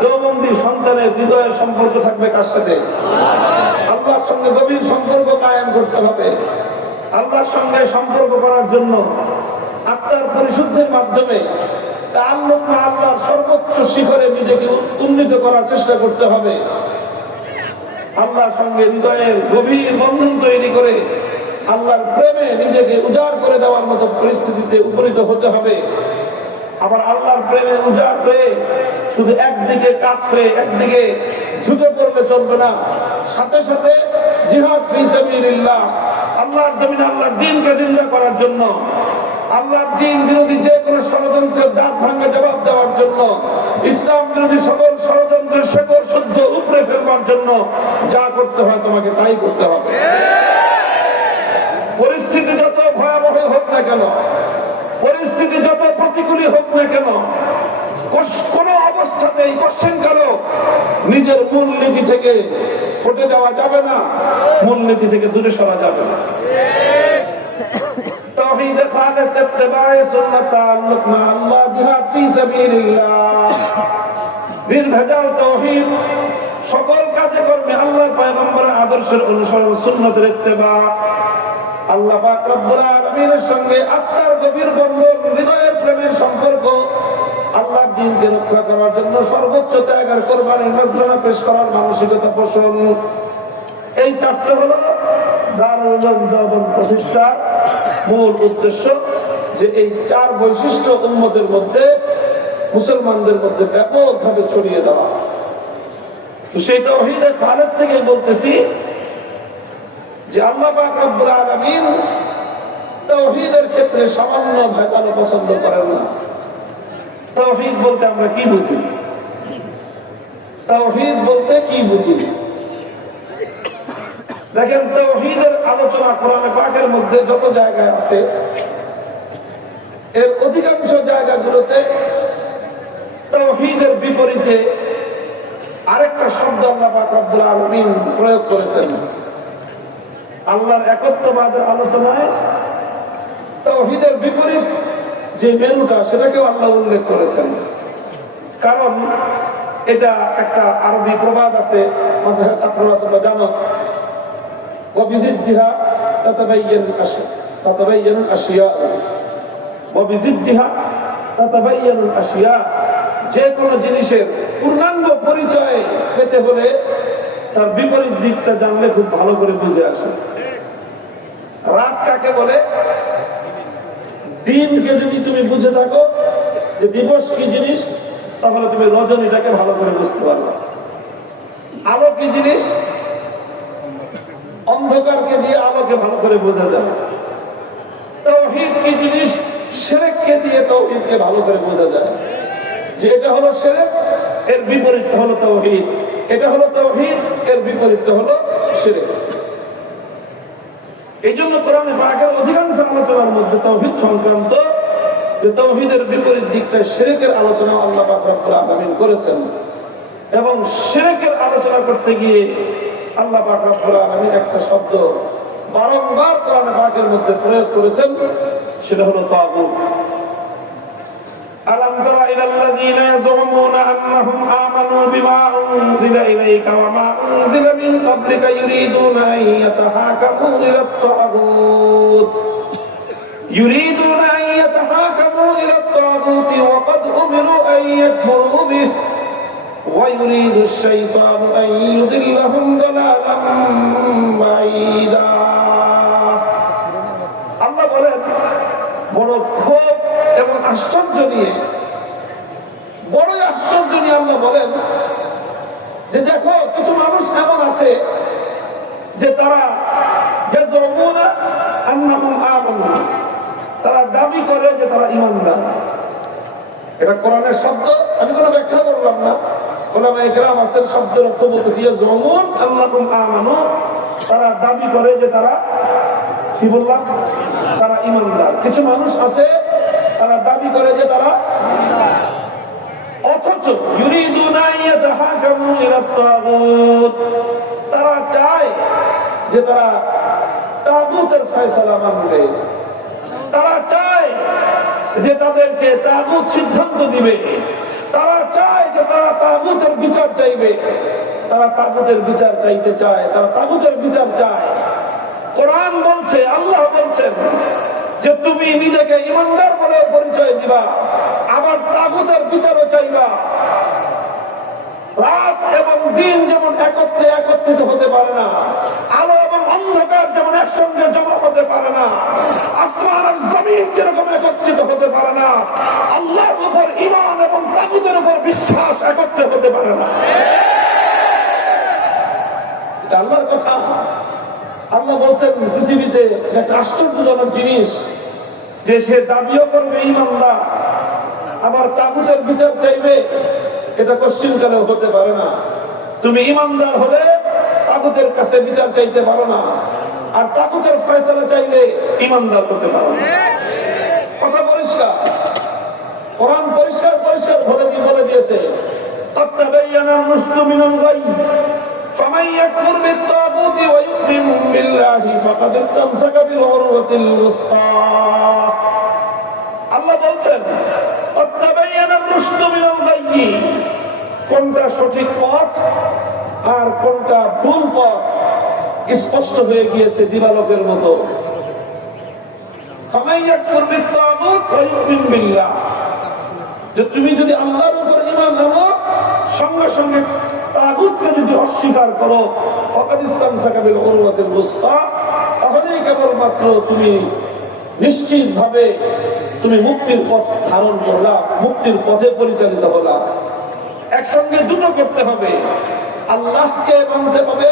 দেওবন্দি সন্তানের হৃদয়ের সম্পর্ক থাকবে কার সাথে? আল্লাহর সঙ্গে গভীর সম্পর্ক কায়েম করতে হবে। আল্লাহর সঙ্গে সম্পর্ক করার জন্য আত্মার পরিশুদ্ধির মাধ্যমে তাআল্লুক মা আল্লাহর সর্বোচ্চ শিখরে নিজেকে উন্নীত করার চেষ্টা করতে হবে। আল্লাহর সঙ্গে হৃদয়ের গভীর বন্ধন তৈরি করে আল্লাহর প্রেমে নিজেকে উজাড় করে দেওয়ার মতো পরিস্থিতিতে উপনীত হতে হবে। আবার আল্লাহর প্রেমে উজাড় হয়ে শুধু একদিকে কাত হয়ে একদিকে ঝুঁকে পড়লে চলবে না, সাথে সাথে জিহাদ ফি সাবিলিল্লাহ, আল্লাহর জমিনে আল্লাহর দ্বীনকে জিন্দা করার জন্য, আল্লাহর দ্বীন বিরোধী যে কোনো ষড়যন্ত্রের দাঁত ভাঙা জবাব দেওয়ার জন্য, ইসলাম বিরোধী সকল ষড়যন্ত্রের শেকড় শুদ্ধ উপরে ফেলবার জন্য যা করতে হয় তোমাকে তাই করতে হবে। পরিস্থিতি যত ভয়াবহ হোক না কেন, পরিস্থিতি যত প্রতিকূলই হোক না কেন, কোন অবস্থাতেই কোশ্চেনকালও নিজের মূল নীতি থেকে হটে যাওয়া যাবে না, মূল নীতি থেকে দূরে সরা যাবে না। তাওহীদে খালেস, ইত্তেবায়ে সুন্নাত, তাআল্লুক মা আল্লাহ, জিহাদ ফি সাবিলিল্লাহ, নির্ভেজাল তাওহীদ, সকল কাজে কর্মে আল্লাহর পয়গম্বরের আদর্শের অনুসরণ, সুন্নতের ইত্তেবা, আল্লাহ পাক রব্বুল আলামিনের সঙ্গে আত্মার গভীর বন্ধন, হৃদয়ের প্রেমের সম্পর্ক, আল্লাহর দ্বীনকে রক্ষা করার জন্য সর্বোচ্চ ত্যাগ আর কোরবানির নজরানা পেশ করার মানসিকতা পোষণ। এই চারটি হলো দারুল উলুম দেওবন্দ প্রতিষ্ঠার মূল উদ্দেশ্য, যে এই চার বৈশিষ্ট্য উম্মতের মধ্যে, মুসলমানদের মধ্যে ব্যাপকভাবে ছড়িয়ে দেওয়া। তো সেই তাওহীদে খালেস থেকে বলতেছি যে আল্লাহ পাক রব্বুল আলামিন তাওহীদের ক্ষেত্রে সামান্য ভেজাল পছন্দ করেন না। তাওহীদ বলতে আমরা কি বুঝি? তাওহীদ বলতে কি বুঝি? দেখেন, তাওহীদের আলোচনা কোরআনে পাকের মধ্যে যত জায়গায় আছে, এর অধিকাংশ জায়গাগুলোতে তাওহীদের বিপরীতে আরেকটা শব্দ আল্লাহ পাক রব্বুল আলামিন প্রয়োগ করেছেন। আল্লাহর একত্ববাদের আলোচনায় তাওহীদের বিপরীত যে মেরুটা, সেটাকেও আল্লাহ উল্লেখ করেছেন। কারণ এটা একটা আরবি প্রবাদ আছে, আমাদের ছাত্ররা তোমরা জানো, ওয়াবিজিদ্দিহা তাতাবায়্যানুল আশিয়া, ওয়াবিজিদ্দিহা তাতাবায়্যানুল আশিয়া। যে কোনো জিনিসের পূর্ণাঙ্গ পরিচয় পেতে হলে তার বিপরীত দিকটা জানলে খুব ভালো করে বুঝে আসে। রাত কাকে বলে? দিনকে যদি তুমি বুঝে থাকো যে দিবস কি জিনিস, তাহলে তুমি রজনীটাকে ভালো করে বুঝতে পারবে। আলো কি জিনিস? অন্ধকারকে দিয়ে আলোকে ভালো করে বোঝা যায়। তাওহীদ কি জিনিস? শিরককে দিয়ে তাওহীদকে ভালো করে বোঝা যায়। যে এটা হলো শিরক, এর বিপরীত হলো তাওহীদ। এটা হলো তাওহীদ, এর বিপরীত হলো শিরক। এই জন্য কোরআনে পাকের অধিকাংশ আলোচনার মধ্যে তাওহীদ সংক্রান্ত, যে তাওহীদের বিপরীত দিকটা শিরকের আলোচনা আল্লাহ পাক রব্বুল আলামিন করেছেন। এবং শিরকের আলোচনা করতে গিয়ে আল্লাহ পাক রব্বুল আলামিন একটা শব্দ বারংবার কোরআনে পাকের মধ্যে প্রয়োগ করেছেন, সেটা হলো তাগুত। আলাম তারা ইলাল্লাযীনা ইয়াযুমুনা আন্নাহুম আমানু বিমা উনজিলা ইলাইকা ওয়া মা উনজিলা মিন ক্বাবলিকা ইউরিদুনা আন ইয়াতাহাকামু ইলাত তাগুত ইলাত তাগুতি ওয়া ক্বাদ উমিরু আন ইয়াকফুরু বিহি ওয়া ইউরিদু আশ-শাইতানু আন ইউদিল্লাহুম দালালাম বাঈদা। আল্লাহ বলেন, বড় ক্ষোভ এবং আশ্চর্য নিয়ে, বড়ই আশ্চর্য নিয়ে আল্লাহ বলেন যে দেখো কিছু মানুষ এমন আছে যে তারা ইয়াযুমুনা আন্নাহুম আমানু, তারা দাবি করে যে তারা ঈমানদার। এটা কোরআনের শব্দ, আমি কোনো ব্যাখ্যা করলাম না। উলামায়ে কেরাম আছেন শব্দের অর্থ বলতেছি ইয়াযুমুন আন্নাহুম আমানু, তারা দাবি করে যে তারা কি বললাম, তারা ঈমানদার। কিছু মানুষ আছে তারা দাবি করে যে তারা, অথচ ইউরিদুনা ইয়াতাহাকামু ইলাত তাগুত, তারা চায় যে তারা তাগুতের ফয়সালা মানবে। তারা চায় যে তাদেরকে তাগুত সিদ্ধান্ত দিবে। তারা চায় যে তারা তাগুতের বিচার চাইবে। তারা তাগুতের বিচার চাইতে চায়, তারা তাগুতের বিচার চায়। কোরআন বলছে, আল্লাহ বলছেন যে তুমি নিজেকে ঈমানদার বলে পরিচয় দিবা, আবার তাগুতের বিচারও চাইবা। রাত এবং দিন যেমন একত্রিত হতে পারে না, আলো এবং অন্ধকার যেমন একসঙ্গে জমা হতে পারে না, আসমান আর জমিন যেরকম একত্রিত হতে পারে না, আল্লাহর উপর ঈমান এবং তাগুতের উপর বিশ্বাস একত্রে হতে পারে না। এটা আল্লাহর কথা। আল্লাহ বলছেন পৃথিবীতে একটা আশ্চর্যজনক জিনিস, যে সে দাবিও করবে ঈমানদার, আবার তাগুতের বিচার চাইবে। এটা কশ্চিনকালেও হতে পারে না। তুমি ঈমানদার হলে তাগুতের কাছে বিচার চাইতে পারো না, আর তাগুতের ফয়সালা চাইলে ঈমানদার হতে পারো না। কথা পরিষ্কার, কোরআন পরিষ্কার পরিষ্কার বলে দিয়েছে, قد تبين الرشد من الغي فمن يكفر بالطاغوت ويؤمن بالله فقد استمسك بالعروة الوثقى। আল্লাহ বলছেন قد تبين الرشد من الغي, কোনটা সঠিক পথ আর কোনটা ভুল পথ স্পষ্ট হয়ে গিয়েছে দিবালোকের মতো। فمن يكفر بالطاغوت ويؤمن بالله, যে তুমি যদি আল্লাহর উপর ঈমান আনো, সঙ্গে সঙ্গে তাগুতকে যদি অস্বীকার করো, ফাকাদ ইসতামসাকা বিল উরওয়াতিল ওয়াসকা, তাহলেই কেবলমাত্র তুমি নিশ্চিতভাবে তুমি মুক্তির পথ ধারণ করলা, মুক্তির পথে পরিচালিত হলা। একসঙ্গে দুটো করতে হবে, আল্লাহকে মানতে হবে,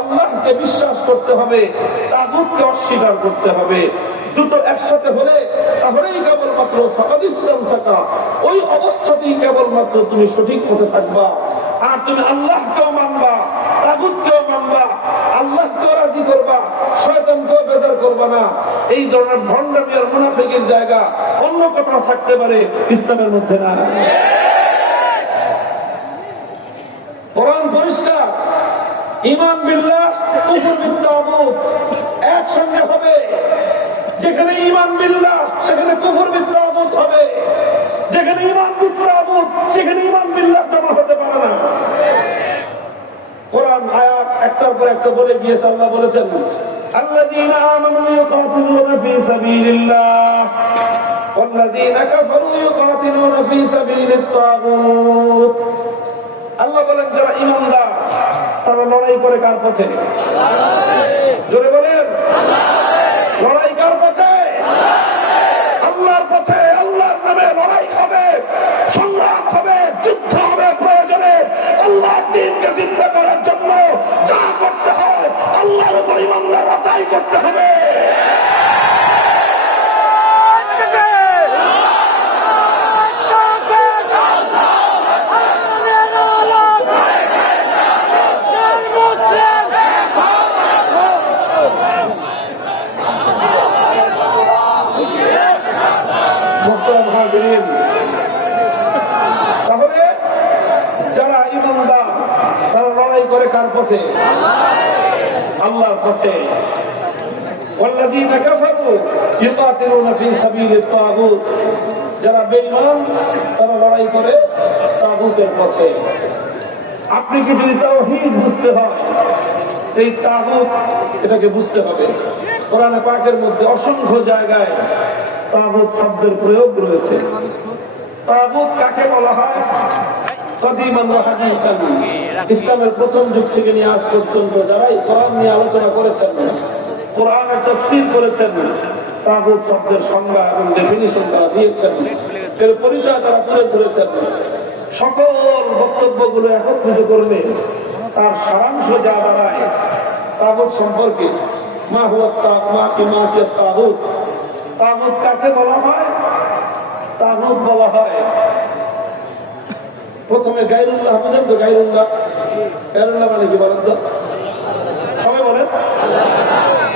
আল্লাহকে বিশ্বাস করতে হবে, তাগুতকে অস্বীকার করতে হবে। দুটো একসাথে হলে তাহলেই কেবলমাত্র ফাকাদ ইসতামসাকা, ওই অবস্থাতেই কেবলমাত্র তুমি সঠিক পথে থাকবা। আর তুমি আল্লাহকেও মানবা, তাগুতকেও মানবা, আল্লাহকেও রাজি করবা, শয়তানকেও বেজার করবা না। এই ধরনের ভণ্ডামি আর মুনাফিকের জায়গা অন্য কোথাও থাকতে পারে, ইসলামের মধ্যে না। কোরআন পরিষ্কার, ঈমান বিল্লাহ কুফর বিত তাগুত একসঙ্গে হবে। যেখানে ঈমান বিল্লাহ সেখানে কুফর বিত তাগুত হবে, যেখানে ঈমান বিত তাগুত সেখানে ঈমান বিল্লাহ জমা হতে পারে না। কোরআন আয়াত একটার পর একটা বলে গিয়েছে। আল্লাহ বলেছেন, আল্লাযীনা আমানু ইউকাতিলুনা ফী সাবিলিল্লাহ ওয়াল্লাযীনা কাফারু ইউকাতিলুনা ফী সাবিলিত তাগুত। আল্লাহ বলেন, যারা ঈমানদার তারা লড়াই করে কার পথে? জোরে বলেন, লড়াই কার পথে? আল্লাহর পথে। আল্লাহর নামে লড়াই হবে, সংগ্রাম হবে, কার পথে? আল্লাহর পথে। والذين كفروا يقاتلون في سبيل الطاغوت, যারা বেঈমান তারা লড়াই করে তাগুতের পথে। আপনি কি যদি তাওহীদ বুঝতে হয়, এই তাগুত এটাকে বুঝতে হবে। কোরআনে পাকের মধ্যে অসংখ্য জায়গায় তাগুত শব্দের প্রয়োগ রয়েছে। তাগুত কাকে বলা হয়? কাদিমান ওয়া হাদীসান, ইসলামের প্রথম যুগ থেকে নিয়ে আজ পর্যন্ত যারা এই কোরআন নিয়ে আলোচনা করেছেন, কোরআনের তাফসীর করেছেন, তাগুত শব্দের সংজ্ঞা এবং ডেফিনিশন তারা দিয়েছেন, এর পরিচয় তারা তুলে ধরেছেন। সকল বক্তব্যগুলো একত্রিত করলে তার সারাংশ যা দাঁড়ায় তাগুত সম্পর্কে, মা হুয়া তাগুত, তাগুত কাকে বলা হয়? তাগুত বলা হয়, প্রথমে গায়রুল্লাহ, বুঝেন তো? গায়রুল্লাহ, গায়রুল্লাহ মানে কি বলেন তো? সবাই বলেন।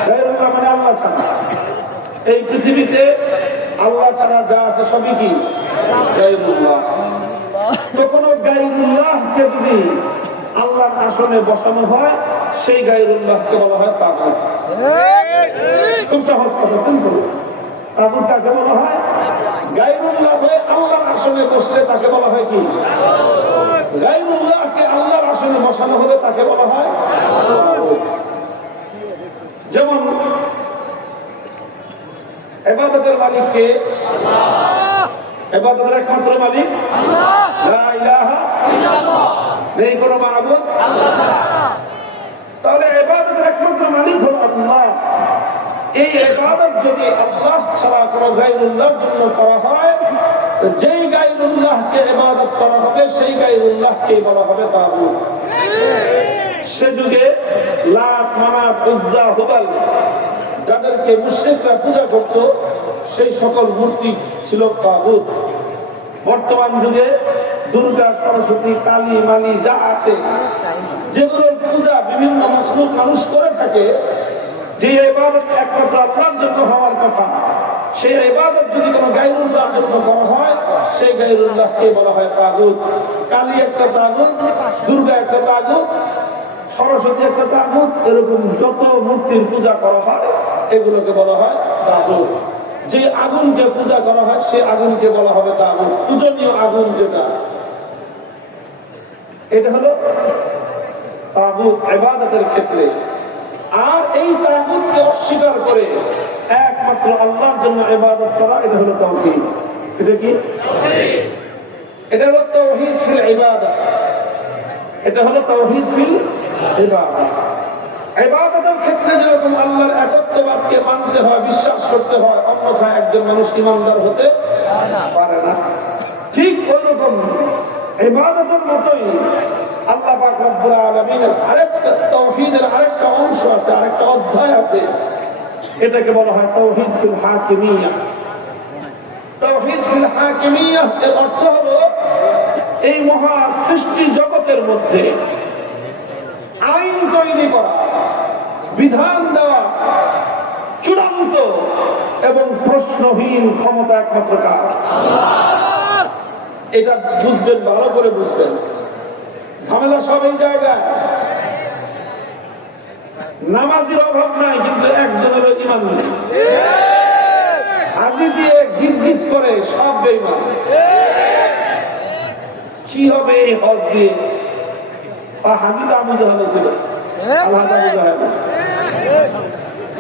গায়রুল্লাহ মানে আল্লাহ ছাড়া। এই পৃথিবীতে আল্লাহ ছাড়া যা আছে সবই কি গায়রুল্লাহ। তো কোন গায়রুল্লাহকে যদি আল্লাহর আসনে বসানো হয়, সেই গায়রুল্লাহকে বলা হয় তাগুত। খুব সহজ কথা, সিম্পল। তাগুত কাকে বলা হয়? গায়রুল্লাহ হয়ে আল্লাহর আসনে বসলে তাকে বলা হয় কি? গায়রুল্লাহকে আল্লাহর আসনে বসানো হলে তাকে বলা হয় তাগুত। যেমন ইবাদতের মালিক কে? ইবাদতের একমাত্র মালিক লা ইলাহা ইল্লাল্লাহ, নেই কোনো মাবুদ আল্লাহ ছাড়া। তাহলে ইবাদতের একমাত্র মালিক হলো আল্লাহ। এই ইবাদত যদি আল্লাহ ছাড়া কোনো গায়রুল্লাহর জন্য করা হয়, তো যেই গায়রুল্লাহকে ইবাদত করা হবে সেই গায়রুল্লাহকে বলা হবে তাগুত। সে যুগে লাত, মানাত, উজ্জা, হুবাল যাদেরকে মুশরিকরা পূজা করত, সেই সকল মূর্তি ছিল তাগুত। বর্তমান যুগে দুর্গা, সরস্বতী, কালী, মালি যা আছে, যেগুলোর পূজা বিভিন্ন মাখলুক মানুষ করে থাকে, যে ইবাদত একমাত্র আল্লাহর জন্য হওয়ার কথা, সেই ইবাদত যদি কোনো গায়রুল্লাহর জন্য করা হয়, সেই গায়রুল্লাহকে বলা হয় তাগুত। কালী একটা তাগুত, দুর্গা একটা তাগুত, সরস্বতী একটা তাগুত, এরকম যত মূর্তির পূজা করা হয় এগুলোকে বলা হয় তাগুত। যে আগুনকে পূজা করা হয় সেই আগুনকে বলা হবে তাগুত। পূজনীয় আগুন যেটা, এটা হলো তাগুত ইবাদতের ক্ষেত্রে। আর এই তাগুতকে অস্বীকার করে একমাত্র আল্লাহর জন্য ইবাদত করা, এটা হলো তাওহীদ। এটা কি? এটা হলো তাওহীদ ফিল ইবাদা। এটা হলো তাওহীদ ফিল ইবাদা। ইবাদতের ক্ষেত্রে যেরকম আল্লাহর একত্ববাদকে মানতে হয়, বিশ্বাস করতে হয়, অন্যথায় একজন মানুষ ঈমানদার হতে পারে না। ঠিক ওইরকম ইবাদতের মতোই আল্লাহ পাক রব্বুল আলামিনের আরেকটা তাওহীদের আরেকটা অংশ আছে, আরেকটা অধ্যায় আছে, এটাকে বলা হয় তাওহীদ ফিল হাকিমিয়া। তাওহীদ ফিল হাকিমিয়া এর অর্থ হলো এই মহা সৃষ্টি জগতের মধ্যে আইন তৈরি করা, বিধান দেওয়া, চূড়ান্ত এবং প্রশ্নহীন ক্ষমতা একমাত্র কার? আল্লাহর। এটা বুঝবেন, ভালো করে বুঝবেন। ঝামেলা সব এই জায়গায়। নামাজির অভাব নাই, কিন্তু একজনেরও ঈমান নেই। হাজি দিয়ে গিজ গিজ করে সব বেঈমান। কি হবে এই হজ দিয়ে? হাজি তো আবু জাহেল ছিল, আল্লাহ আবু জাহেল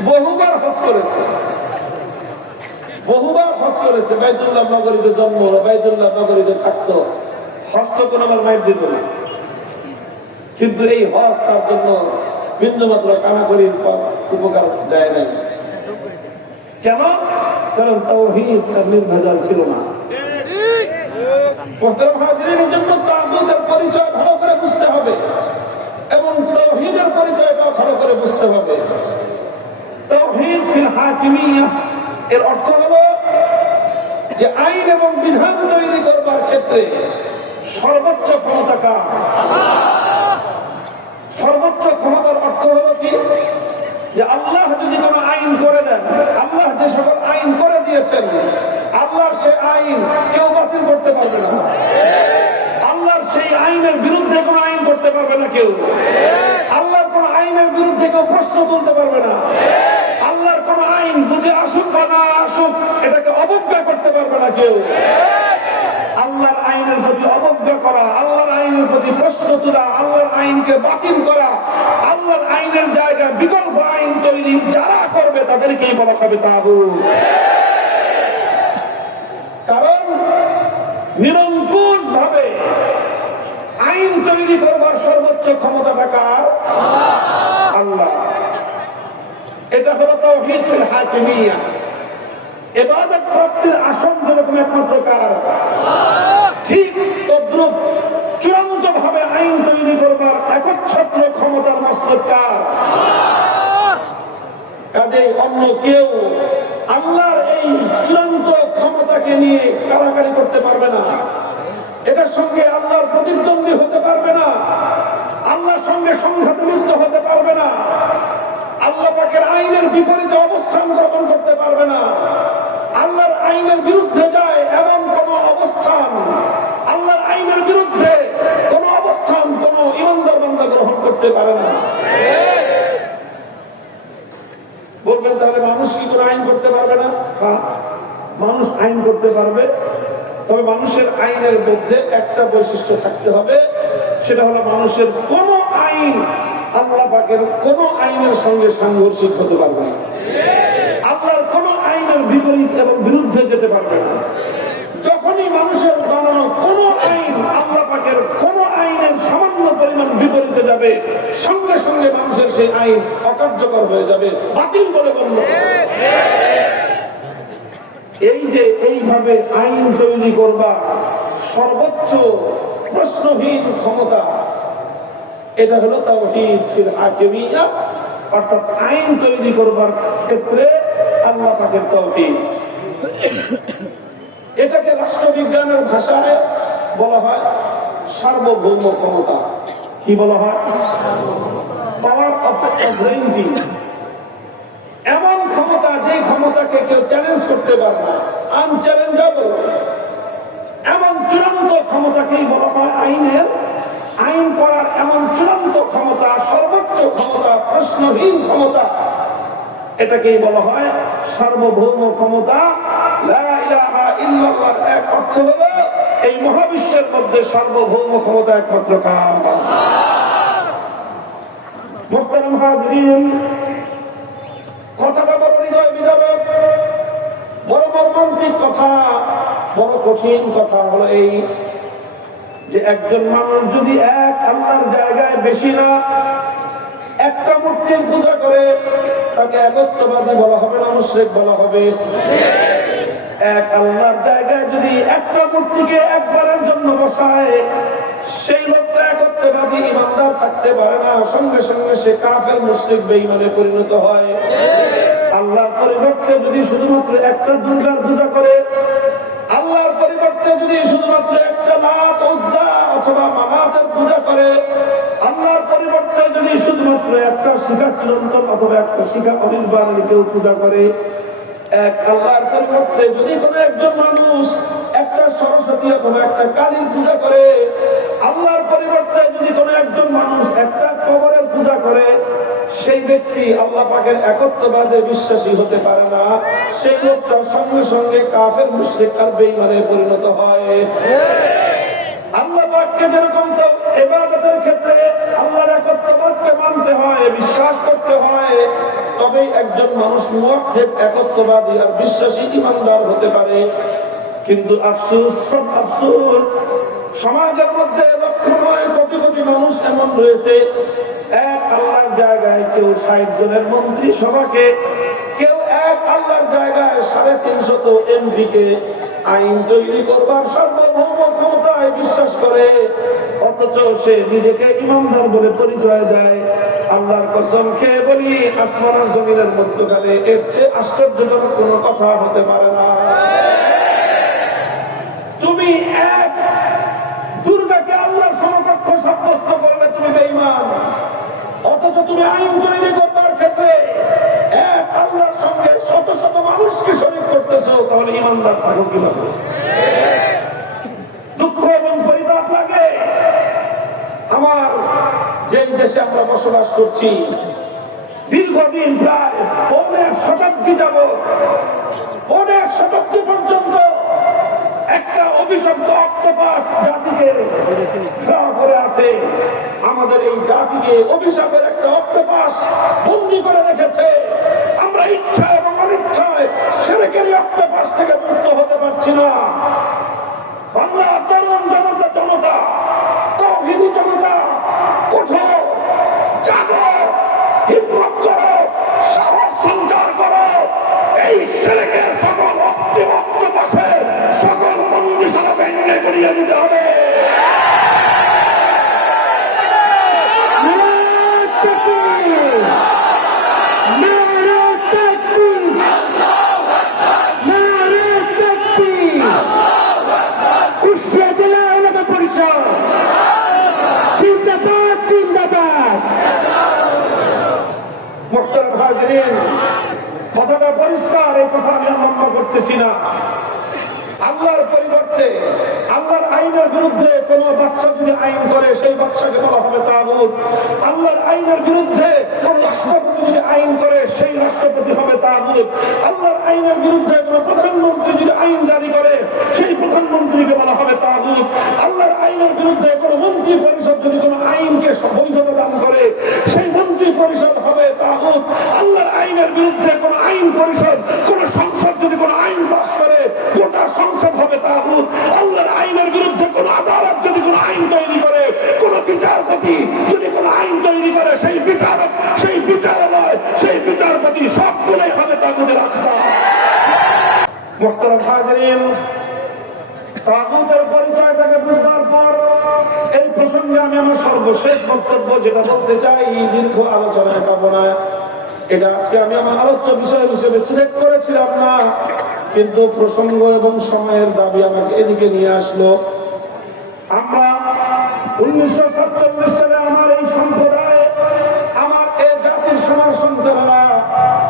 বহুবার হজ করেছে, বহুবার হজ করেছে। বাইতুল্লাহ নগরীতে জন্ম, বাইতুল্লাহ নগরীতে থাকতো, হজ তো কোনোবার মাইট দিত না। কিন্তু এই হজ তার জন্য বিন্দুমাত্র কানাকড়ির উপকার দেয় নাই। কেন? কারণ তাওহীদ নির্ভেজাল ছিল না। এই জন্য তাগুতের পরিচয় ভালো করে বুঝতে হবে এবং তাওহীদের পরিচয়টাও ভালো করে বুঝতে হবে। তাওহীদ ফিল হাকিমিয়া এর অর্থ হলো যে আইন এবং বিধান তৈরি করবার ক্ষেত্রে সর্বোচ্চ ক্ষমতা কার? সর্বোচ্চ ক্ষমতার অর্থ হলো কি? যে আল্লাহ যদি কোনো আইন করে দেন, আল্লাহ যে সকল আইন করে দিয়েছেন, আল্লাহর সে আইন কেউ বাতিল করতে পারবে না। আল্লাহর সেই আইনের বিরুদ্ধে কোনো আইন করতে পারবে না কেউ। বিরুদ্ধে কেউ প্রশ্ন তুলতে পারবে না। আল্লাহর কোন আইন বুঝে আসুক বা না আসুক এটাকে অবজ্ঞা করতে পারবে না কেউ। আল্লাহর আইনের প্রতি অবজ্ঞা করা, আল্লাহর আইনের প্রতি প্রশ্ন তোলা, আল্লাহর আইনকে বাতিল করা, আল্লাহর আইনের জায়গায় বিকল্প আইন তৈরি যারা করবে তাদেরকেই বলা হবে তাগুত। কারণ নিরঙ্কুশ ভাবে আইন তৈরি করবার সর্বোচ্চ ক্ষমতাটা কার? আল্লাহ। এটা হলো তাওহীদ ফিল হাকিমিয়া। ইবাদত প্রাপ্তির আসন যেরকম একমাত্র কার, ঠিক তদ্রুপ চূড়ান্ত ভাবে আইন তৈরি করবার একচ্ছত্র ক্ষমতার মসনদ কার? কাজেই অন্য কেউ আল্লাহর এই চূড়ান্ত ক্ষমতাকে নিয়ে কাড়াকাড়ি করতে পারবে না। এটার সঙ্গে আল্লাহর প্রতিদ্বন্দ্বী হতে পারবে না, আল্লাহর সঙ্গে সংঘাতে লিপ্ত হতে পারবে না, আল্লাহ পাকের আইনের বিপরীতে অবস্থান গ্রহণ করতে পারবে না। আল্লাহর আইনের বিরুদ্ধে যায় এমন কোন অবস্থান, আল্লাহর আইনের বিরুদ্ধে কোন অবস্থান কোন ইমানদার বান্দা গ্রহণ করতে পারে না। বলবেন তাহলে মানুষ কি করে আইন করতে পারবে না? হ্যাঁ, মানুষ আইন করতে পারবে, তবে মানুষের আইনের মধ্যে একটা বৈশিষ্ট্য থাকতে হবে, সেটা হলো মানুষের কোন আইন আল্লাহ পাকের কোন আইনের সঙ্গে সাংঘর্ষিক হতে পারবে না, আল্লাহর কোন আইনের বিপরীত এবং বিরুদ্ধে যেতে পারবে না। যখনই মানুষের বানানো কোন আইন আল্লাহ পাকের কোন আইনের সামান্য পরিমাণ বিপরীতে যাবে, সঙ্গে সঙ্গে মানুষের সেই আইন অকার্যকর হয়ে যাবে, বাতিল বলে গণ্য। এই যে এইভাবে আইন তৈরি করবা সর্বোচ্চ প্রশ্নহীন ক্ষমতা, এটা হলো তাওহীদ ফিল হাকিমিয়া, অর্থাৎ আইন তৈরি করবার ক্ষেত্রে আল্লাহ পাকের তাওহীদ। এটাকে রাষ্ট্রবিজ্ঞানের ভাষায় বলা হয় সার্বভৌম ক্ষমতা। কি বলা হয়? Power of সভরেনিটি। এমন ক্ষমতা যে ক্ষমতাকে কেউ চ্যালেঞ্জ করতে পারে না, আনচ্যালেঞ্জেবল। এমন চূড়ান্ত ক্ষমতাকেই বলা হয় আইনের, আইন করার এমন চূড়ান্ত ক্ষমতা, সর্বোচ্চ ক্ষমতা, প্রশ্নহীন ক্ষমতা, এটাকেই বলা হয় সার্বভৌম ক্ষমতা। লা ইলাহা ইল্লাল্লাহর এক অর্থ হলো এই মহাবিশ্বের মধ্যে সার্বভৌম ক্ষমতা একমাত্র কার? মুহতারাম হাজিরিন, কথাটা বড় হৃদয় বিদারক, বড় মর্মান্তিক কথা, বড় কঠিন কথা হলো এই যে একজন মানুষ যদি এক আল্লাহর জায়গায় বেশি না একটা মূর্তির পূজা করে, তাকে একত্ববাদী বলা হবে না মুশরিক বলা হবে? এক আল্লাহর জায়গায় যদি একটা মূর্তিকে একবারের জন্য বসায়, সেই লোকটা একত্ববাদী ইমানদার থাকতে পারে না, সঙ্গে সঙ্গে সে কাফের মুশরিক বেঈমানে পরিণত হয়। আল্লাহর পরিবর্তে যদি শুধুমাত্র একটা দুর্গার পূজা করে, আল্লাহর পরিবর্তে যদি শুধুমাত্র একটা লাত উজ্জা অথবা মানাতের পূজা করে, আল্লাহর পরিবর্তে যদি শুধুমাত্র একটা শিখা চিরন্তন অথবা একটা শিখা অনির্বাণের কেউ পূজা করে, এক আল্লাহর পরিবর্তে যদি কোন একজন মানুষ একটা সরস্বতী অথবা একটা কালীর পূজা করে, আল্লাহর পরিবর্তে যদি কোন একজন মানুষ একটা কবরের পূজা করে, সেই ব্যক্তি আল্লাহ পাকের একত্ববাদে বিশ্বাসী হতে পারে না, সেই লোকটা সঙ্গে সঙ্গে কাফের মুশরিক আর বেঈমানে পরিণত হয়। আল্লাহ পাককে যেরকম তো ইবাদতের ক্ষেত্রে আল্লাহর একত্ববাদকে মানতে হয়, বিশ্বাস করতে হয়, তবেই একজন মানুষ মুওয়াহ্হিদ একত্ববাদী আর বিশ্বাসী ইমানদার হতে পারে। কিন্তু আফসোস, সব আফসোস, সমাজের মধ্যে লক্ষ নয় কোটি কোটি মানুষ এমন রয়েছে, এক আল্লাহর জায়গায় কেউ 60 জনের মন্ত্রী সভাকে, কেউ এক আল্লাহর জায়গায় 350 এমপি কে আইন তৈরি করবার সার্বভৌম ক্ষমতায় বিশ্বাস করে, অথচ সে নিজেকে ইমানদার বলে পরিচয় দেয়। আল্লাহর কসম খেয়ে বলি, আসমান আর জমিনের মধ্যখানে এর চেয়ে আশ্চর্যজনক কোনো কথা হতে পারে না। তুমি এক দুর্গাকে আল্লাহর সমকক্ষ সাব্যস্ত করলে তুমি বেঈমান, অথচ তুমি আইন তৈরি করবার ক্ষেত্রে এক আল্লাহর সঙ্গে শত শত মানুষকে শরীক করতেছো, তাহলে ইমানদার থাকো কিভাবে? দুঃখ এবং পরিতাপ লাগে। আমার যেই দেশে আমরা বসবাস করছি, দীর্ঘদিন প্রায় অনেক শতাব্দী অনেক শতাব্দী পর্যন্ত একটা অভিশপ্ত অক্টোপাস জাতিকে ঘেরাও করে আছে। আমাদের এই জাতিকে অভিশাপের একটা অক্টোপাস বন্দী করে রেখেছে। আমরা ইচ্ছা এবং অনিচ্ছায় শিরকের এই অক্টোপাস থেকে মুক্ত হতে পারছি না। বাংলা তরুণ জনতা তাওহীদি জনতা, ওঠো, জাগো, হিম্মত করো, সাহস সঞ্চার করো। এই শিরকের সকল অক্টোপাসের সকল বন্দিশালা ভেঙে গুড়িয়ে দিতে হবে। কুষ্টিয়া জেলা ওলামা পরিষদ জিন্দাবাদ জিন্দাবাদ। মুহতারাম হাজিরিন, কথাটা পরিষ্কার, এই কথা আমি লম্বা করতেছি না। আল্লাহর পরিবর্তে আল্লাহর আইনের বিরুদ্ধে কোন বাদশা যদি আইন করে সেই বাদশাকে বলা হবে তাগুত। আল্লাহর আইনের বিরুদ্ধে কোন রাষ্ট্রপতি যদি আইন করে সেই রাষ্ট্রপতি হবে তাগুত। আল্লাহর আইনের বিরুদ্ধে কোন প্রধানমন্ত্রী যদি আইন জারি করে সেই প্রধানমন্ত্রীকে বলা হবে তাগুত। আল্লাহর আইনের বিরুদ্ধে কোন মন্ত্রী পরিষদ যদি কোন আইনকে বৈধতা দান করে সেই মন্ত্রী পরিষদ হবে তাগুত। আল্লাহর আইনের বিরুদ্ধে কোন আইন পরিষদ, কোন সংসদ যদি কোন আইন পাস করে গোটা সংসদ হবে তাগুত। আল্লাহর আইনের বিরুদ্ধে কোন আদালত যদি কোন আইন তৈরি করে, কোন বিচারপতি যদি কোন আইন তৈরি করে সেই বিচারক, সেই বিচারালয়, সেই বিচারপতি সবগুলোই হবে তাগুতের আত্মা। মুহতারাম হাজিরিন, তাগুতের পরিচয়টাকে বুঝবার পর এই প্রসঙ্গে আমি আমার সর্বশেষ বক্তব্য যেটা বলতে চাই, দীর্ঘ আলোচনায় যাব না। এটা আজকে আমি আমার আলোচ্য বিষয় হিসেবে সিলেক্ট করেছিলাম না, কিন্তু প্রসঙ্গ এবং সময়ের দাবি আমাকে এদিকে নিয়ে আসলো। আমরা 1947 সালে আমার এই সম্প্রদায়, আমার এই জাতির সমাজ সন্তানরা,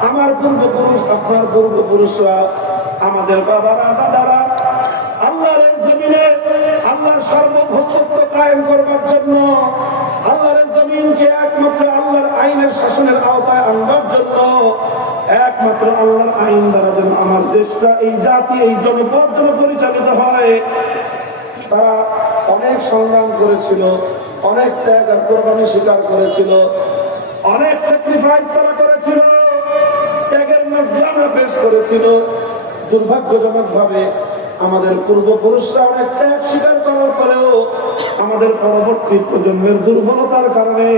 আমার পূর্বপুরুষ, আপনার পূর্বপুরুষরা, আমাদের বাবারা, দাদারা আল্লাহর এই জমিনে আল্লাহর সার্বভৌমত্ব কায়েম করবার জন্য, আল্লাহর জমিনকে একমাত্র আল্লাহর আইনের শাসনের আওতায় আনবার জন্য, একমাত্র আল্লাহর আইন দ্বারা যেন আমার দেশটা, এই জাতি, এই জনপদ যেন পরিচালিত হয়, তারা অনেক সংগ্রাম করেছিল, অনেক ত্যাগ আর কোরবানি স্বীকার করেছিল, অনেক স্যাক্রিফাইস তারা করেছিল, ত্যাগের নজরানা পেশ করেছিল। দুর্ভাগ্যজনক ভাবে আমাদের পূর্বপুরুষরা অনেক ত্যাগ স্বীকার করার পরেও আমাদের পরবর্তী প্রজন্মের দুর্বলতার কারণে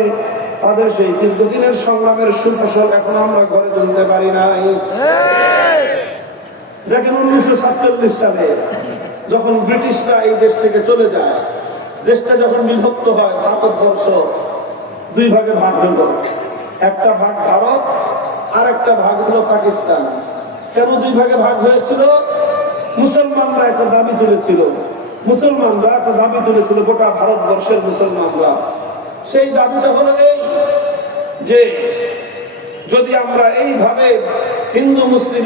তাদের সেই দীর্ঘদিনের সংগ্রামের সুফসল এখন আমরা ঘরে তুলতে পারি নাই। দেখেন 1947 সালে যখন ব্রিটিশরা এই দেশ থেকে চলে যায়, দেশটা যখন বিভক্ত হয়, ভারতবর্ষ দুই ভাগে ভাগ হলো। একটা ভাগ ভারত আর একটা ভাগ হলো পাকিস্তান। কেন দুই ভাগে ভাগ হয়েছিল? মুসলমানরা একটা দাবি তুলেছিল, গোটা ভারতবর্ষের মুসলমানরা। সেই দাবিটা হলো এই যে যদি আমরা এইভাবে হিন্দু মুসলিম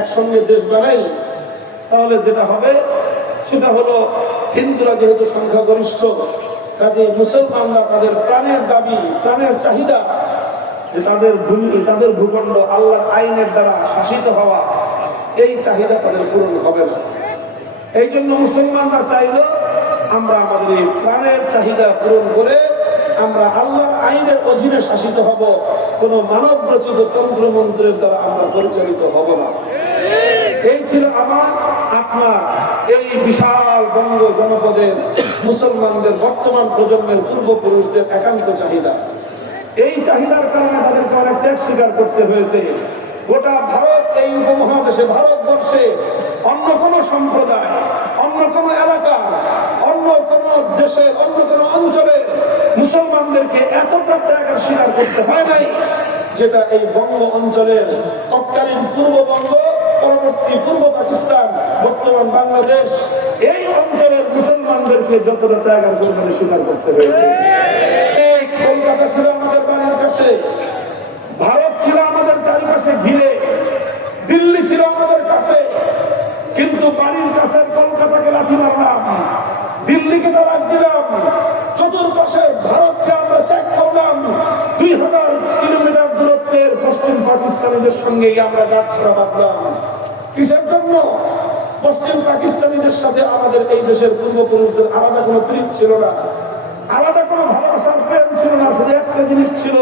একসঙ্গে দেশ বানাই, তাহলে যেটা হবে সেটা হলো হিন্দুরা যেহেতু সংখ্যাগরিষ্ঠ, কাজে মুসলমানরা তাদের প্রাণের দাবি, প্রাণের চাহিদা, যে তাদের ভূখণ্ড আল্লাহর আইনের দ্বারা শাসিত হওয়া, এই চাহিদা তাদের পূরণ হবে না। এই জন্য মুসলমানরা চাইল আমরা আমাদের এই প্রাণের চাহিদা পূরণ করে আমরা আল্লাহর আইনের অধীনে শাসিত হব, কোন মানব রচিত তন্ত্রমন্ত্রের দ্বারা আমরা পরিচালিত হব না। এই ছিল আমার আপনার এই বিশাল বঙ্গ জনপদের মুসলমানদের বর্তমান প্রজন্মের পূর্বপুরুষদের একান্ত চাহিদা। এই চাহিদার কারণে তাদেরকে অনেক ত্যাগ স্বীকার করতে হয়েছে। গোটা ভারত, এই উপমহাদেশে, ভারতবর্ষে অন্য কোন সম্প্রদায়, অন্য কোন এলাকা, অন্য কোন দেশের, অন্য কোন অঞ্চলের মুসলমানদেরকে এতটা ত্যাগ স্বীকার করতে হয় নাই যেটা এই বঙ্গ অঞ্চলের, তৎকালীন পূর্ববঙ্গ, পরবর্তী পূর্ব পাকিস্তান, বর্তমান বাংলাদেশ, এই অঞ্চলের মুসলমানদেরকে যতটা ত্যাগ আর কোরবানি স্বীকার করতে হয়েছে। কলকাতা ছিল আমাদের বাড়ির কাছে, ভারত ছিল আমাদের চারিপাশে ঘিরে, দিল্লি ছিল আমাদের কাছে, কিন্তু বাড়ির কাছের কলকাতাকে লাথি মারলাম, দিল্লিকে তালাক দিলাম, চতুর্পাশের ভারতকে আমরা ত্যাগ করলাম। 2000 কিলোমিটার দূরত্বে পাকিস্তানিদের সঙ্গে আমরা গাঁটছড়া বাঁধলাম। কিসের জন্য? পশ্চিম পাকিস্তানিদের সাথে আমাদের এই দেশের পূর্বপুরুষদের আলাদা কোনো প্রীতি ছিল না, আলাদা কোনো ভালোবাসার প্রেম ছিল না। শুধু একটা জিনিস ছিল,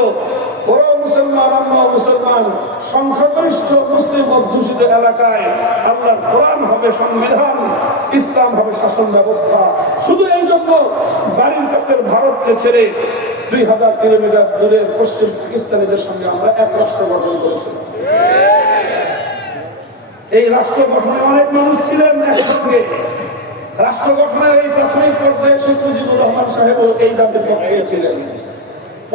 ওরাও মুসলমান আমরাও মুসলমান, সংখ্যাগরিষ্ঠ মুসলিম অধ্যুষিত এলাকায় আল্লাহর কোরআন হবে সংবিধান, ইসলাম হবে শাসন ব্যবস্থা। শুধু এই জন্য বাড়ির কাছের ভারতকে ছেড়ে 2000 কিলোমিটার দূরের পশ্চিম পাকিস্তানিদের সঙ্গে আমরা এক রাষ্ট্র গঠন করেছিলাম। এই রাষ্ট্র গঠনে অনেক মানুষ ছিলেন একসঙ্গে। রাষ্ট্র গঠনের এই প্রাথমিক পর্যায়ে শেখ মুজিবুর রহমান সাহেব এই দাবির পক্ষে ছিলেন।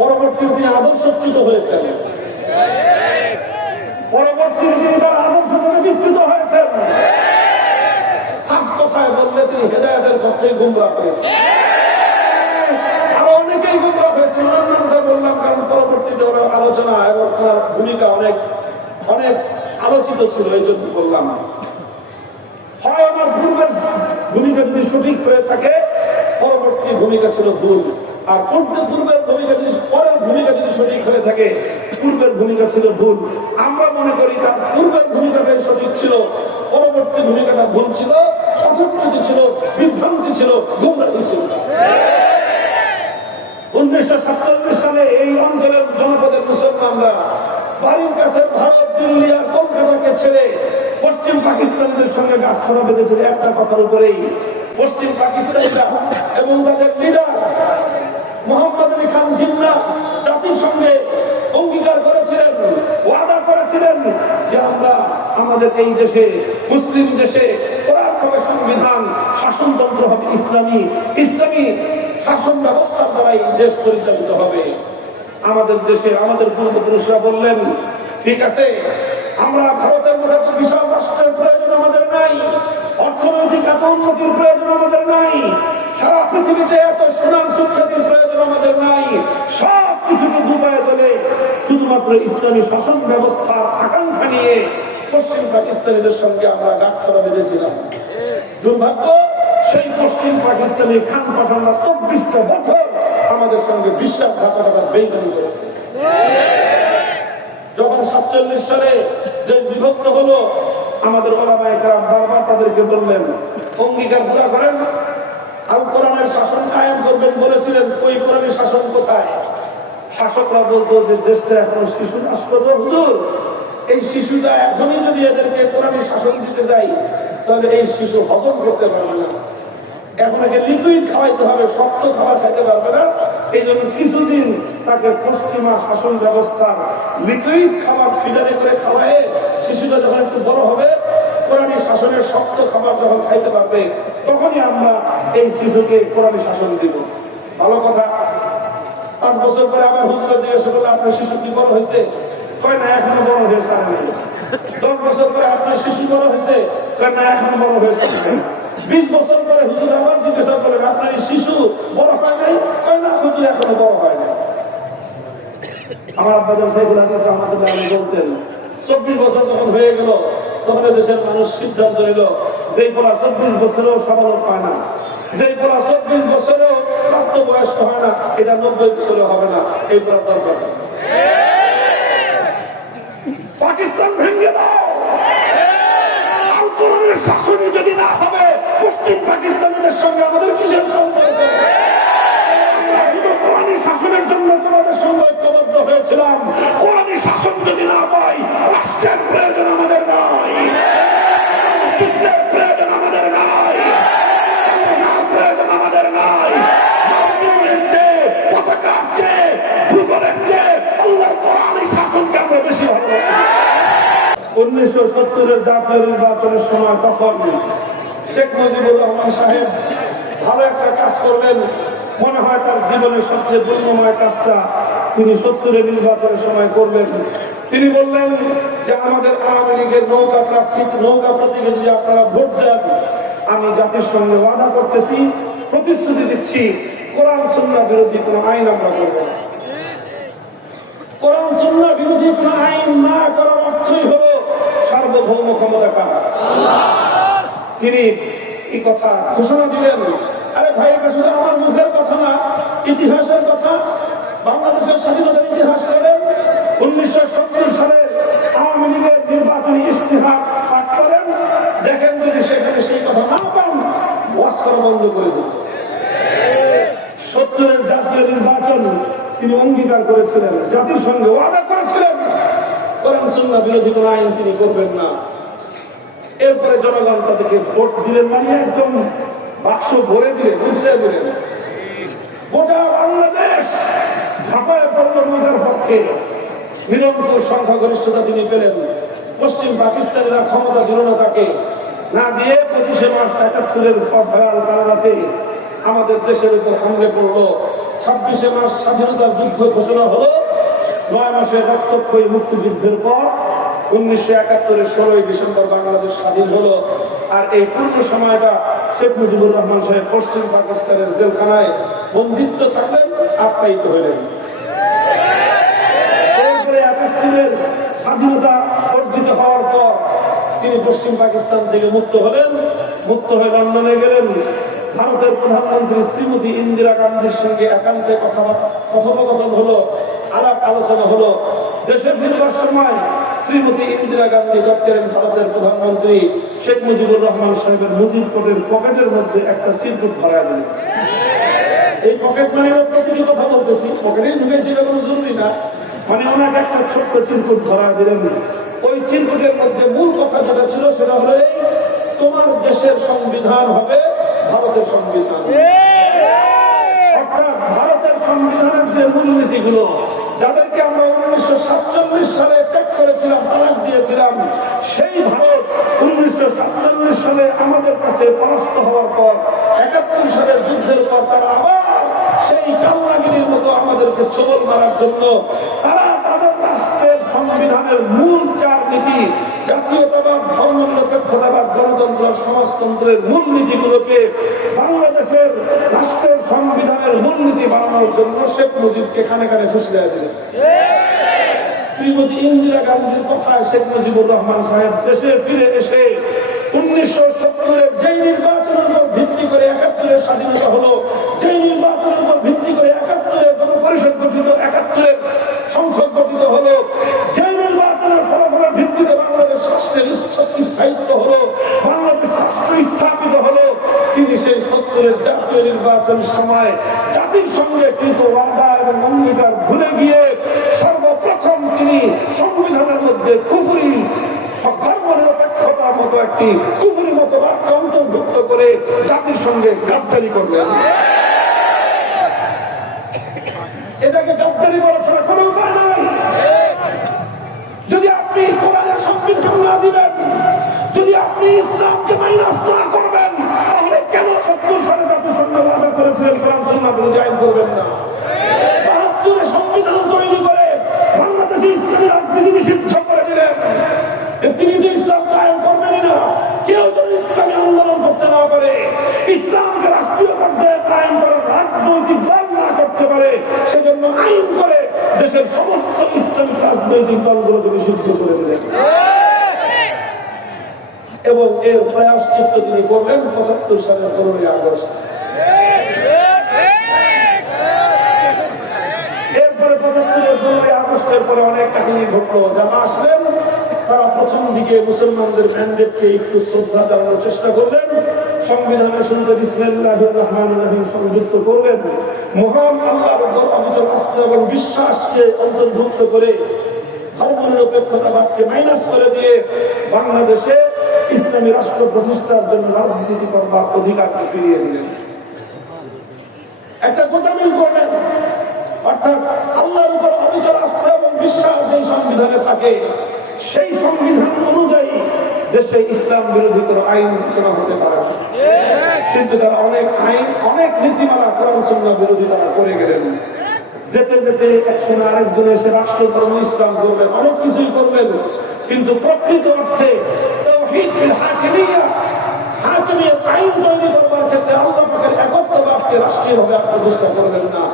পরবর্তীতে তিনি আদর্শচ্যুত হয়েছেন, পরবর্তীতে তিনি তার আদর্শ থেকে বিচ্যুত হয়েছেন। সাফ কথায় বললে তিনি হেদায়েতের পক্ষে গুমরাহ হয়েছেন। আরো অনেকেই গুমরাহ হয়েছেন। ওনার নামটা বললাম কারণ পরবর্তীতে ওনার আলোচনা এবং ওনার ভূমিকা অনেক অনেক আলোচিত ছিল, এই জন্য বললাম। হয় আমার পূর্বের ভূমিকা যদি সঠিক হয়ে থাকে, পরবর্তী ভূমিকা ছিল ভুল। আর পূর্বের ভূমিকা যদি পরের ভূমিকা যদি সঠিক হয়ে থাকে, পূর্বের ভূমিকা ছিল ভুল। আমরা মনে করি তার পূর্বের ভূমিকাটাই সঠিক ছিল, পরবর্তী ভূমিকাটা ভুল ছিল, অধঃপতন ছিল, বিভ্রান্তি ছিল, গুমরাহি ছিল। 1947 সালে এই অঞ্চলের জনপদের মুসলমানরা বাড়ির কাছে ভারত, দিল্লি আর কলকাতাকে ছেড়ে পশ্চিম পাকিস্তানিদের সঙ্গে গাঁটছড়া বেঁধেছিল একটা কথার উপরেই। পশ্চিম পাকিস্তানিরা এবং তাদের লিডার মোহাম্মদ আলী খান জিন্নাহ জাতির সঙ্গে অঙ্গীকার করেছিলেন, ওয়াদা করেছিলেন যে আমরা আমাদের এই দেশে, মুসলিম দেশে কোরআন হবে সংবিধান, শাসনতন্ত্র হবে ইসলামী, ইসলামী শাসন ব্যবস্থার দ্বারাই দেশ পরিচালিত হবে। আমাদের দেশে আমাদের পূর্বপুরুষরা বললেন, ঠিক আছে, আমরা ভারতের মধ্যে এত বিশাল রাষ্ট্রের প্রয়োজন আমাদের নাই, অর্থনৈতিক এত উন্নতির প্রয়োজন আমাদের নাই, সারা পৃথিবীতে এত সুনাম সুখ্যাতির প্রয়োজন আমাদের নাই। সব কিছুকে দুপায়ে তোলে শুধুমাত্র ইসলামী শাসন ব্যবস্থার আকাঙ্ক্ষা নিয়ে পশ্চিম পাকিস্তানিদের সঙ্গে আমরা গাঁটছড়া বেঁধেছিলাম। দুর্ভাগ্য, সেই পশ্চিম পাকিস্তানের খান পাঠানরা 24টা বছর আমাদের সঙ্গে বিশ্বাসঘাতকতার বেইমানি করেছে। যখন 47 সালে যে বিভক্ত হলো, আমাদের ওলামায়ে কেরাম বারবার তাদেরকে বললেন, অঙ্গীকার পুরা করেন, আল কোরআনের শাসন কায়েম করবেন বলেছিলেন, ওই কোরআনের শাসন কোথায়? শাসকরা বলতো যে দেশটা এখন শিশু রাষ্ট্র, হুজুর এই শিশুটা এখনই যদি এদেরকে কোরআনের শাসন দিতে যাই তাহলে এই শিশু হজম করতে পারবে না, এখন একে লিকুইড খাওয়াইতে হবে, শক্ত খাবার খাইতে পারবে না। এই জন্য কিছুদিন তাকে পশ্চিমা শাসন ব্যবস্থার লিকুইড খাবার ফিডারে করে খাওয়ায়, শিশুটা যখন একটু বড় হবে, কোরআনী শাসনের শক্ত খাবার যখন খাইতে পারবে, তখনই আমরা এই শিশুকে কোরআনী শাসন দিব। ভালো কথা। 5 বছর পরে আবার হুজুরা জিজ্ঞাসা করলে, আপনার শিশু কি বড় হয়েছে? কয় না, এখনো বড় হয়েছে। 10 বছর পরে আপনার শিশু বড় হয়েছে? কয় না, এখনো বড় হয়েছে। 20 বছর পরে হুজুর আবার জিজ্ঞাসা করলেন, আপনার এই শিশু বড় হয় নাই? কয় না, হুজুর এখনো বড় হয় নাই। আমার আব্বাজান সাইফুল হাদিস রাহমাতুল্লাহ আলাইহি বলতেন, 24 বছর যখন হয়ে গেল, তখন দেশের মানুষ সিদ্ধান্ত নিল, যেই পোলা 24 বছরেও সাবালক হয় না, যেই পোলা 24 বছরেও প্রাপ্ত বয়স্ক হয় না, এটা 90 বছরেও হবে না, এই পোলার দরকার। পাকিস্তান ভেঙে দাও। আল কোরআনের শাসনই যদি না হবে, পশ্চিম পাকিস্তানিদের সঙ্গে আমাদের কিসের সম্পর্ক? আমরা শুধু কোরআনী শাসনের জন্য তোমাদের সঙ্গে ঐক্যবদ্ধ হয়েছিলাম। কোরআনী শাসন যদি না পাই, রাষ্ট্রের প্রয়োজন আমাদের নাই, চিত্রের প্রয়োজন আমাদের নাই, প্রয়োজন আমাদের নাই। মার্জিনের চেয়ে, পতাকার চেয়ে, ভূগোলের চেয়ে আল্লাহর কোরআনী শাসনকে আমরা বেশি ভালোবাসি। 1970-এর জাতীয় নির্বাচনের সময় তখন শেখ মুজিবুর রহমান সাহেব ভালো একটা কাজ করলেন। মনে হয় তার জীবনের সবচেয়ে পুণ্যময় কাজটা তিনি 70-এর নির্বাচনের সময় করলেন। তিনি বললেন যে আমাদের আওয়ামী লীগের নৌকা প্রতীকে যদি আপনারা ভোট দেন, আমি জাতির সঙ্গে ওয়াদা করতেছি, প্রতিশ্রুতি দিচ্ছি, কোরআন সুন্নাহ বিরোধী কোনো আইন আমরা করব না। কোরআন সুন্নাহ বিরোধী কোনো আইন না করার অর্থই হলো সার্বভৌম ক্ষমতা কার? তিনি এই কথা ঘোষণা দিলেন। আরে ভাই, এটা শুধু আমার মুখের কথা না, ইতিহাসের কথা। বাংলাদেশের স্বাধীনতার ইতিহাস করেন। 1970 সালের আওয়ামী জাতীয় নির্বাচন তিনি অঙ্গীকার করেছিলেন, জাতির সঙ্গে ওয়াদা করেছিলেন কোরআন সুন্নাহ বিরোধী কোন আইন তিনি করবেন না। এরপরে জনগণ তাদেরকে ভোট দিলেন, মানে একদম বাক্স ভরে দিলেন, গুছিয়ে দিলেন। গোটা বাংলাদেশ ঝাঁপায় পড়ল নৌকার পক্ষে, নিরঙ্কুশ সংখ্যাগরিষ্ঠতা তিনি পেলেন। পশ্চিম পাকিস্তানিরা ক্ষমতা দিল না তাকে, না দিয়ে 25শে মার্চ 71-এর ভয়াল কালরাতে আমাদের দেশের উপর হামলে পড়লো। 26শে মার্চ স্বাধীনতার যুদ্ধ ঘোষণা হলো। 9 মাসের রক্তক্ষয়ী মুক্তিযুদ্ধের পর 1971-এর 16ই ডিসেম্বর বাংলাদেশ স্বাধীন হলো। আর এই পূর্ণ সময়টা শেখ মুজিবুর রহমান সাহেব পশ্চিম পাকিস্তানের জেলখানায় বন্দিত্ব থাকলেন, আপ্যায়িত হলেন। এরপরে 71-এর স্বাধীনতা অর্জিত হওয়ার পর তিনি পশ্চিম পাকিস্তান থেকে মুক্ত হলেন। মুক্ত হয়ে লন্ডনে গেলেন। ভারতের প্রধানমন্ত্রী শ্রীমতী ইন্দিরা গান্ধীর সঙ্গে একান্তে কথোপকথন হলো, আলাপ আলোচনা হলো। দেশে ফিরবার সময় শ্রীমতী ইন্দিরা গান্ধী তৎকালীন ভারতের প্রধানমন্ত্রী শেখ মুজিবুর রহমান সাহেবের মুজিব কোটের পকেটের মধ্যে একটা চিরকুট ধরায় দিলেন। এই পকেট মানে প্রতিটি কথা বলতেছি, পকেটেই ঢুকেছিল কোনো জরুরি না, মানে ওনাকে একটা ছোট্ট চিরকুট ধরায় দিলেন। ওই চিরকুটের মধ্যে মূল কথা যেটা ছিল সেটা হলো এই, তোমার দেশের সংবিধান হবে ভারতের সংবিধান। অর্থাৎ ভারতের সংবিধানের যে মূলনীতিগুলো, যাদেরকে আমরা 1947 সালে ত্যাগ করেছিলাম, তালাক দিয়েছিলাম, সেই ভারত 1947 সালে আমাদের কাছে পরাস্ত হওয়ার পর 71 সালের যুদ্ধের পর তারা আবার সেই কালনাগিনীর মতো আমাদেরকে ছোবল মারার জন্য তারা তাদের রাষ্ট্রের সংবিধানের মূল 4 নীতি, জাতীয়তাবাদ, ধর্মনিরপেক্ষতাবাদ, গণতন্ত্র, সমাজতন্ত্রের মূলনীতিগুলোকে বাংলাদেশের রাষ্ট্রের সংবিধানের মূলনীতি বানানোর জন্য শেখ মুজিবকে কানে কানে ফুসলিয়ে দিলেন। শ্রীমতী ইন্দিরা গান্ধীর কথায় শেখ মুজিবুর রহমান সাহেব দেশে ফিরে এসে 1970-এর যেই নির্বাচনের উপর ভিত্তি করে 71-এর স্বাধীনতা হলো, যেই নির্বাচনের উপর ভিত্তি করে 71-এর গণপরিষদ গঠিত, 71-এর সংসদ গঠিত হলো, যেই নির্বাচনের ফলাফলের ভিত্তিতে বাংলাদেশ রাষ্ট্রের স্থায়িত্ব হলো, বাংলাদেশ রাষ্ট্র স্থাপিত হলো, তিনি সেই 70-এর জাতীয় নির্বাচনের সময় জাতির সঙ্গে কিন্তু ওয়াদা এবং অঙ্গীকার ভুলে গিয়ে সর্বপ্রথম তিনি সংবিধানের মধ্যে কুফরি, ধর্মনিরপেক্ষতার মতো একটি কুফরি মতবাদকে অন্তর্ভুক্ত করে জাতির সঙ্গে গাদ্দারি করলেন। এটাকে গাদ্দারি বলা ছাড়া কোনো উপায় নাই। যদি আপনি কোরআনের সংবিধান না দিবেন, যদি আপনি ইসলামকে মাইনাস না করবেন, তাহলে কেন 70 সালে জাতিসংঘ ওয়াদা করেছিলেন কোরআন সুন্নাহ বিরোধী আইন করবেন না? 72-এ সংবিধান তৈরি করে বাংলাদেশে ইসলামী রাজনীতি নিষিদ্ধ করে দিলেন। তিনি তো ইসলাম কায়েম করবেনই না। কেউ যেন ইসলামী আন্দোলন করতে না পারে, ইসলামকে রাষ্ট্রীয় পর্যায়ে কায়েম করার রাজনৈতিক দল না করতে পারে, সেজন্য আইন করে দেশের সমস্ত ইসলামিক রাজনৈতিক দলগুলোকে নিষিদ্ধ করে দিলেন। এবং এর প্রায়শ্চিত্ত তিনি করলেন 75 সালের 15ই আগস্ট। এরপরে 75-এর 15ই আগস্টের পরে অনেক কাহিনী ঘটলো। যারা আসলেন তারা প্রথম দিকে মুসলমানদের ম্যান্ডেটকে একটু শ্রদ্ধা জানানোর চেষ্টা করলেন। সংবিধানের শুরুতে বিসমিল্লাহির রহমানির রহিম সংযুক্ত করলেন। মহান আল্লাহর উপর অবিচল আস্থা এবং বিশ্বাসকে অন্তর্ভুক্ত করে ধর্মনিরপেক্ষতাবাদকে মাইনাস করে দিয়ে বাংলাদেশে ইসলামী রাষ্ট্র প্রতিষ্ঠার জন্য রাজনীতি করবার অধিকারকে ফিরিয়ে দিলেন। একটা গোজামিল করলেন, অর্থাৎ আল্লাহর উপর অবিচল আস্থা এবং বিশ্বাস যে সংবিধানে থাকে, সেই সংবিধান অনুযায়ী দেশে ইসলাম বিরোধী কোনো আইন রচনা হতে পারে না। কিন্তু তারা অনেক আইন, অনেক নীতিমালা কোরআন সুন্নাহ বিরোধী তারা করে গেলেন। যেতে যেতে একসময় আরেকজনে এসে রাষ্ট্র ধর্ম ইসলাম করলেন, অনেক কিছুই করলেন, কিন্তু প্রকৃত অর্থে তাওহীদ ফিল হাকিমিয়া, হাকিমিয়াত আইন তৈরি করবার ক্ষেত্রে আল্লাহ পাকের একত্ববাদকে রাষ্ট্রীয়ভাবে প্রতিষ্ঠা করলেন না।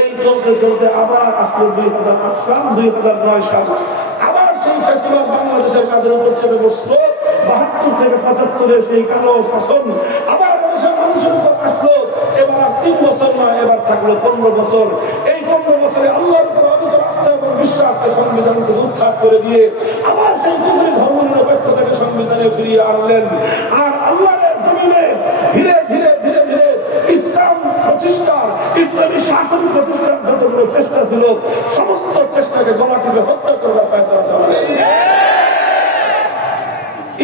এই চলতে চলতে আবার আসলো 2008 সাল, 2009 সাল, আবার সেই ফ্যাসিবাদ বাংলাদেশের কাঁধের উপর চেপে বসলো। 72 থেকে 75-এ সেই কালো শাসন আবার দেশের মানুষের উপর আসলো। এবার আর 3 বছর নয়, এবার থাকলো 15 বছর। এই 15 বছরে আল্লাহর উপর অবিচল আস্থা এবং বিশ্বাসকে সংবিধান থেকে উৎখাত করে দিয়ে আবার সেই কুফরি ধর্মনিরপেক্ষতাকে সংবিধানে ফিরিয়ে আনলেন। আর আল্লাহর জমিনে ধীরে ধীরে ধীরে ধীরে ইসলাম প্রতিষ্ঠার, ইসলামী শাসন প্রতিষ্ঠার যতগুলো চেষ্টা ছিল সমস্ত চেষ্টাকে গলা টিপে হত্যা করবার পায় তারা চালালেন।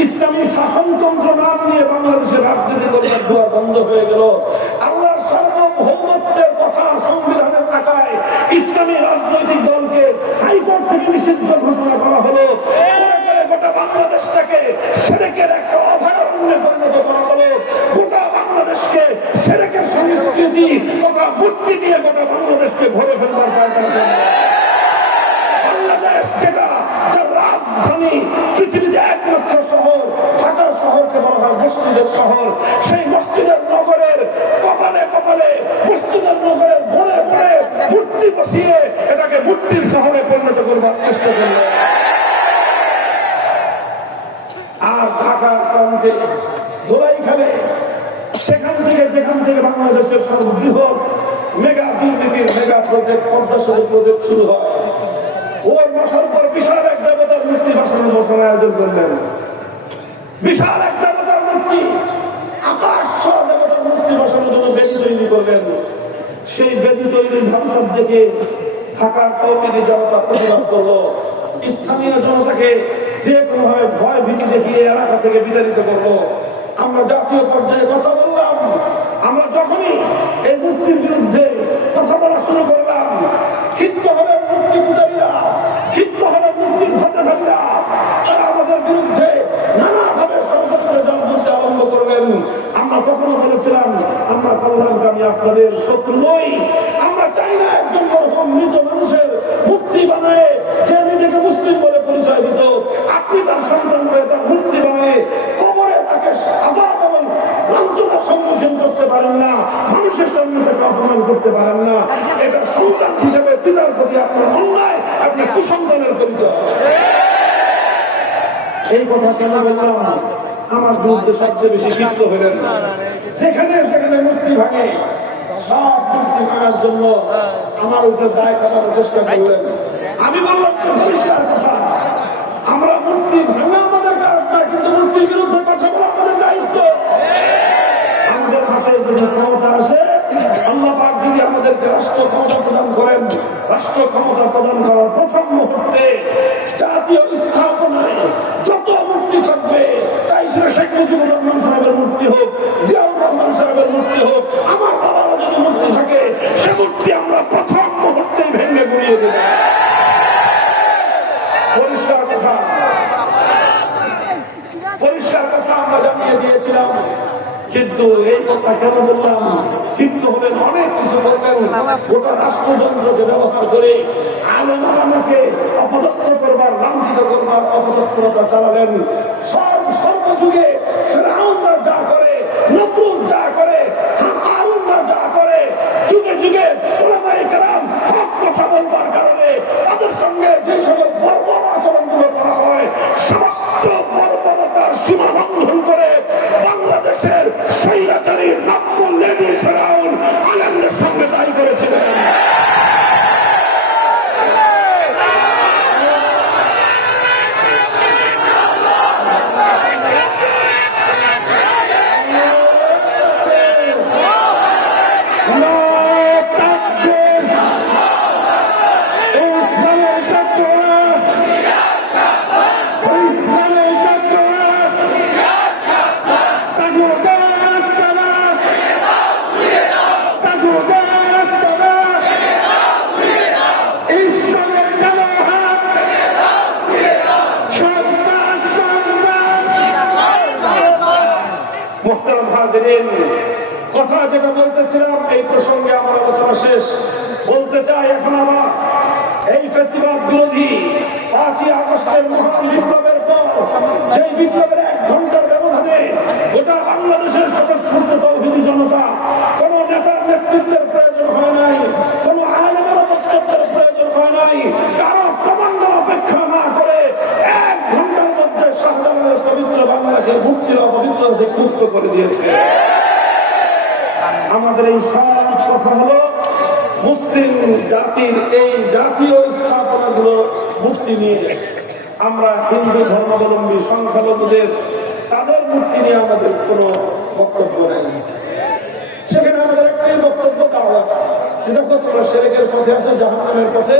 ইসলামী শাসনতন্ত্র নাম নিয়ে বাংলাদেশের রাজনীতি করবার দুয়ার বন্ধ হয়ে গেল। আল্লাহর সার্বভৌমত্বের কথা সংবিধানে থাকায় ইসলামী রাজনৈতিক দলকে হাইকোর্ট থেকে নিষিদ্ধ ঘোষণা করা হলো। গোটা বাংলাদেশটাকে শিরকের একটা অভয়ারণ্যে পরিণত করা হলো। গোটা বাংলাদেশকে শিরকের সংস্কৃতি তথা মূর্তি দিয়ে গোটা বাংলাদেশকে ভরে ফেলবার পায়তারা বাংলাদেশ যেটা যার রাজধানী পৃথিবীতে একমাত্র শহর, ঢাকার শহরকে বলা হয় মসজিদের শহর। সেই মসজিদের নগরের কপালে কপালে, মসজিদের নগরের বনে বনে মূর্তি বসিয়ে এটাকে মূর্তির শহরে পরিণত করবার চেষ্টা করলো। আর ঢাকার প্রান্তে দোলাইখালে সেখান থেকে যেখান থেকে বাংলাদেশের সর্ববৃহৎ মেগা দুর্নীতির মেগা প্রজেক্ট পদ্মা সেতু প্রজেক্ট শুরু হয়, ওর মাথার উপর বিশাল এক দেবতার মূর্তি বসানোর আয়োজন করলেন। বিশাল এক দেবতার মূর্তি, আকাশ দেবতার মূর্তি বসানোর জন্য বেদি তৈরি করলেন। সেই বেদি তৈরির ভাবসাব দেখে ঢাকার তৌহিদি জনতা প্রতিবাদ করলো। স্থানীয় জনতাকে যে কোনো ভাবে ভয় ভীতি দেখিয়ে এলাকা থেকে বিতাড়িত করলো। আমরা জাতীয় পর্যায়ে কথা বললাম। আমরা যখনই এই মূর্তির বিরুদ্ধে কথা বলা শুরু করলাম, ক্ষিপ্ত হলেন মূর্তি পূজারীরা, ক্ষিপ্ত হলেন মূর্তির ধ্বজাধারীরা। তারা আমাদের বিরুদ্ধে নানাভাবে ষড়যন্ত্রে জাল বুনতে আরম্ভ করলেন। আমরা তখনও বলেছিলাম, আমরা কল্যাণকামী আপনাদের শত্রু নই। আমরা চাই না একজন মরহুম মৃত মানুষের মূর্তি বানায় যে নিজেকে মুসলিম বলে পরিচয় দিত, আপনি তার সন্তান হয়ে তার মূর্তি বানায় কবরে তাকে আযাব এবং লাঞ্ছনার সম্মুখীন করতে পারেন না, মানুষের সামনে তাকে অপমান করতে পারেন না। এটা সন্তান হিসেবে পিতার প্রতি আপনার অন্যায়, আপনি কুসন্তানের পরিচয়। এই কথা কেন বললাম? আমার বিরুদ্ধে সবচেয়ে বেশি ক্ষিপ্ত হলেন। যেখানে যেখানে মূর্তি ভাঙে সব মূর্তি ভাঙার জন্য আমার উপরে দায় চাপানোর চেষ্টা করলেন। আমি বললাম তো পরিষ্কার কথা, আমরা মূর্তি ভাঙা আমাদের কাজ না, কিন্তু মূর্তির বিরুদ্ধে কথা বলা আমাদের দায়িত্ব। আমাদের হাতে যদি ক্ষমতা আসে, আল্লাহ পাক যদি আমাদেরকে রাষ্ট্র ক্ষমতা প্রদান করেন, রাষ্ট্র ক্ষমতা প্রদান করার প্রথম মুহূর্তে জাতীয় স্থাপনায় যত মূর্তি থাকবে, চাইছিল শেখ মুজিবুর রহমান সাহেবের মূর্তি হোক, জিয়াউর রহমান সাহেবের মূর্তি হোক, আমার বাবারও যদি মূর্তি থাকে, সে মূর্তি আমরা প্রথম মুহূর্তে ভেঙে গুড়িয়ে দেব। পরিষ্কার কথা, পরিষ্কার কথা আমরা জানিয়ে দিয়েছিলাম। কিন্তু এই কথা কেন বললাম? ক্ষিপ্ত হলেন, অনেক কিছু বললেন। গোটা রাষ্ট্রযন্ত্রকে ব্যবহার করে আলেম ওলামাকে অপদস্থ করবার, লাঞ্ছিত করবার অপতৎপরতা চালালেন। সর্বযুগে ফিরআউনরা যা করে, নমরুদ যা করে, হারুনরা যা করে, যুগে যুগে উলামায়ে কেরাম হক কথা বলবার কারণে তাদের সঙ্গে যে সকল বর্বর আচরণগুলো করা হয়, সমস্ত বর্বরতার সীমা লঙ্ঘন করে বাংলাদেশের স্বৈরাচারী নব্য লেডি ফিরআউন আলেমদের সঙ্গে তাই করেছিলেন। কথা যেটা বলতেছিলাম, এই প্রসঙ্গে আমার আলোচনা শেষ। বলতে চাই এখন আবার এই ফ্যাসিবাদ বিরোধী 5ই আগস্টের মহান বিপ্লবের পর, সেই বিপ্লবের 1 ঘন্টার ব্যবধানে গোটা বাংলাদেশের স্বতঃস্ফূর্ত তৌহিদি জনতা, কোন নেতার নেতৃত্বের প্রয়োজন হয় নাই, কোন আলেমের বক্তব্যের প্রয়োজন হয় নাই, কারো কমান্ডার অপেক্ষা না করে 1 ঘন্টার মধ্যে শাহজালালের পবিত্র বাংলাকে মুক্তির অপবিত্র থেকে মুক্ত করে দিয়েছে। আমাদের এই সব কথা হলো মুসলিম জাতির এই জাতীয় স্থাপনাগুলো মুক্তি নিয়ে। আমরা হিন্দু ধর্মাবলম্বী সংখ্যালঘুদের তাদের মূর্তি নিয়ে আমাদের কোনো বক্তব্য নেই। সেখানে আমাদের একটাই বক্তব্য দাওয়াত, দেখো তোমরা শিরকের পথে আছো, জাহান্নামের পথে,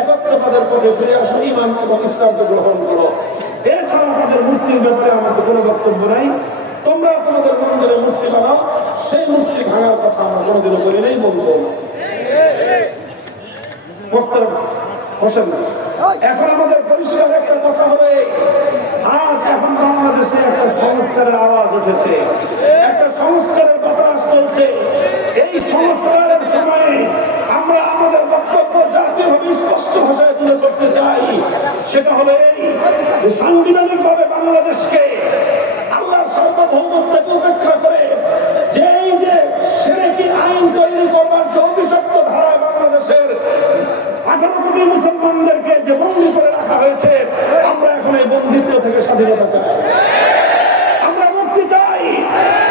একত্ববাদের পথে ফিরে আসো, ঈমান এবং ইসলামকে গ্রহণ করো। এছাড়া তাদের মূর্তির ব্যাপারে আমাদের কোনো বক্তব্য নাই। তোমরা তোমাদের মন্দিরে মূর্তি বানাও, সেই মূর্তি ভাঙার কথা আমরা কোনোদিনও বলি নাই, বলবো না। বসেন না। এখন আমাদের পরিষ্কার একটা কথা হলো, আজ এখন বাংলাদেশে একটা সংস্কারের আওয়াজ উঠেছে, একটা সংস্কারের বাতাস চলছে। এই সংস্কারের সময়ে আমরা আমাদের বক্তব্য জাতীয়ভাবে স্পষ্ট ভাষায় তুলে ধরতে চাই। সেটা হলো এই, সাংবিধানিক ভাবে বাংলাদেশকে আল্লাহর সার্বভৌমত্বকে উপেক্ষা করে যে এই যে শিরকি আইন তৈরি করবার যে অভিশপ্ত ধারা বাংলাদেশের 18 কোটি মুসলমানদেরকে যে বন্দী করে রাখা হয়েছে, আমরা এখন এই বন্দিত্ব থেকে স্বাধীনতা চাই, আমরা মুক্তি চাই।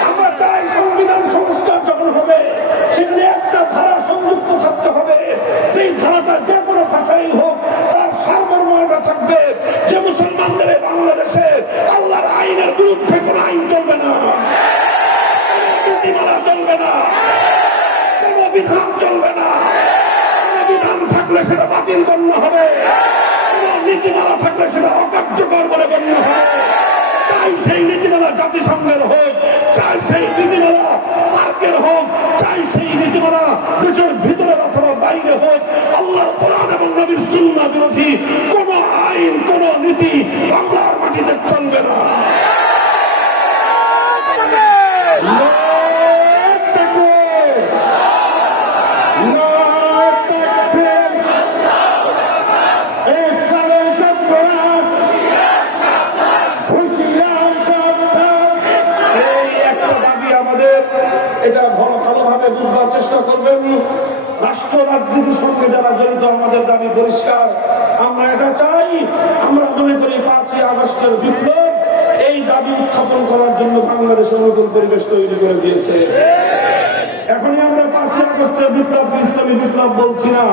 আমরা চাই সংবিধান সংস্কার যখন হবে সেখানে একটা ধারা সংযুক্ত থাকতে হবে, সেই ধারাটা যে কোনো ভাষাই হোক তার সারমর্মটা থাকবে যে মুসলমানদের এই বাংলাদেশে আল্লাহর আইনের বিরুদ্ধে কোনো আইন চলবে না, নীতিমালা চলবে না, কোনো বিধান চলবে না। বিধান থাকলে সেটা বাতিল গণ্য হবে, নীতিমালা থাকলে সেটা অকার্যকর বলে গণ্য হবে। চাই সেই নীতিমালা জাতিসংঘের হোক, চাই সেই নীতিমালা সার্কের হোক, চাই সেই নীতিমালা দেশের ভিতরে অথবা বাইরে হোক, আল্লাহর কোরআন এবং নবীর সুন্নাহ বিরোধী কোন আইন, কোন নীতি বাংলার মাটিতে চলবে না। এটা ভালোভাবে বুঝবার চেষ্টা করবেন। রাষ্ট্র রাজনীতির সঙ্গে যারা জড়িত, আমাদের দাবি পরিষ্কার, আমরা এটা চাই। আমরা মনে করি 5ই আগস্টের বিপ্লব এই দাবি উত্থাপন করার জন্য বাংলাদেশ অনুকূল পরিবেশ তৈরি করে দিয়েছে। এখনই আমরা 5ই আগস্টের বিপ্লবকে ইসলামী বিপ্লব বলছি না,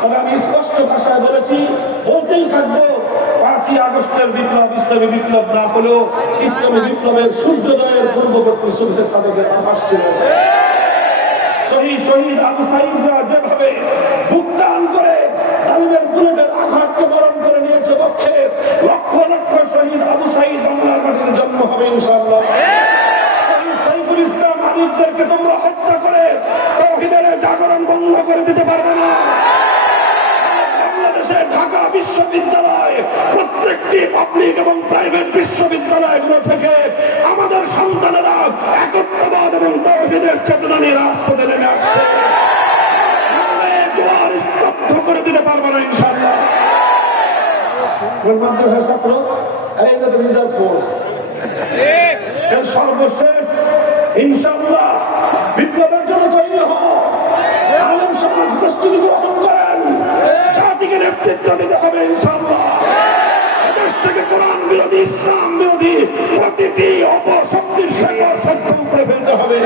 তবে আমি স্পষ্ট ভাষায় বলেছি, বলতেই থাকবো, 5ই আগস্টের বিপ্লব ইসলামী বিপ্লব না হলেও ইসলামী বিপ্লবের সূর্যোদয়ের পূর্ববর্তী সুবহে সাদেকের আভাস ছিল। শহীদ আবু সাঈদরা যেভাবে বুক টান করে জালিমের বুলেটের আঘাতকে বরণ করে নিয়েছে পক্ষে, লক্ষ লক্ষ শহীদ আবু সাঈদ বাংলার মাটিতে জন্ম হবে ইনশাআল্লাহ। সাইফুল ইসলাম আলিফদেরকে তোমরা হত্যা করে তাওহীদের জাগরণ বন্ধ করে দিতে পারবে না। বাংলাদেশের ঢাকা বিশ্ববিদ্যালয়, প্রত্যেকটি পাবলিক এবং প্রাইভেট বিশ্ববিদ্যালয়গুলো থেকে আমাদের সন্তানেরা একত্ববাদ এবং তাওহীদের চেতনা নিয়ে রাজপথে নেমে আসছে। জোয়ার স্তব্ধ করে দিতে পারবে না ইনশাআল্লাহ। মাদ্রাসার ছাত্র আর এগুলো তো রিজার্ভ ফোর্স, এর সর্বশেষ ইনশাআল্লাহ বিপ্লবের জন্য তৈরি হও। আলেম সমাজ প্রস্তুতি গ্রহণ করেন, জাতিকে নেতৃত্ব দিতে হবে ইনশাআল্লাহ। দেশ থেকে কোরআন বিরোধী, ইসলাম বিরোধী প্রতিটি অপশক্তির শেকড় শক্ত উপরে ফেলতে হবে।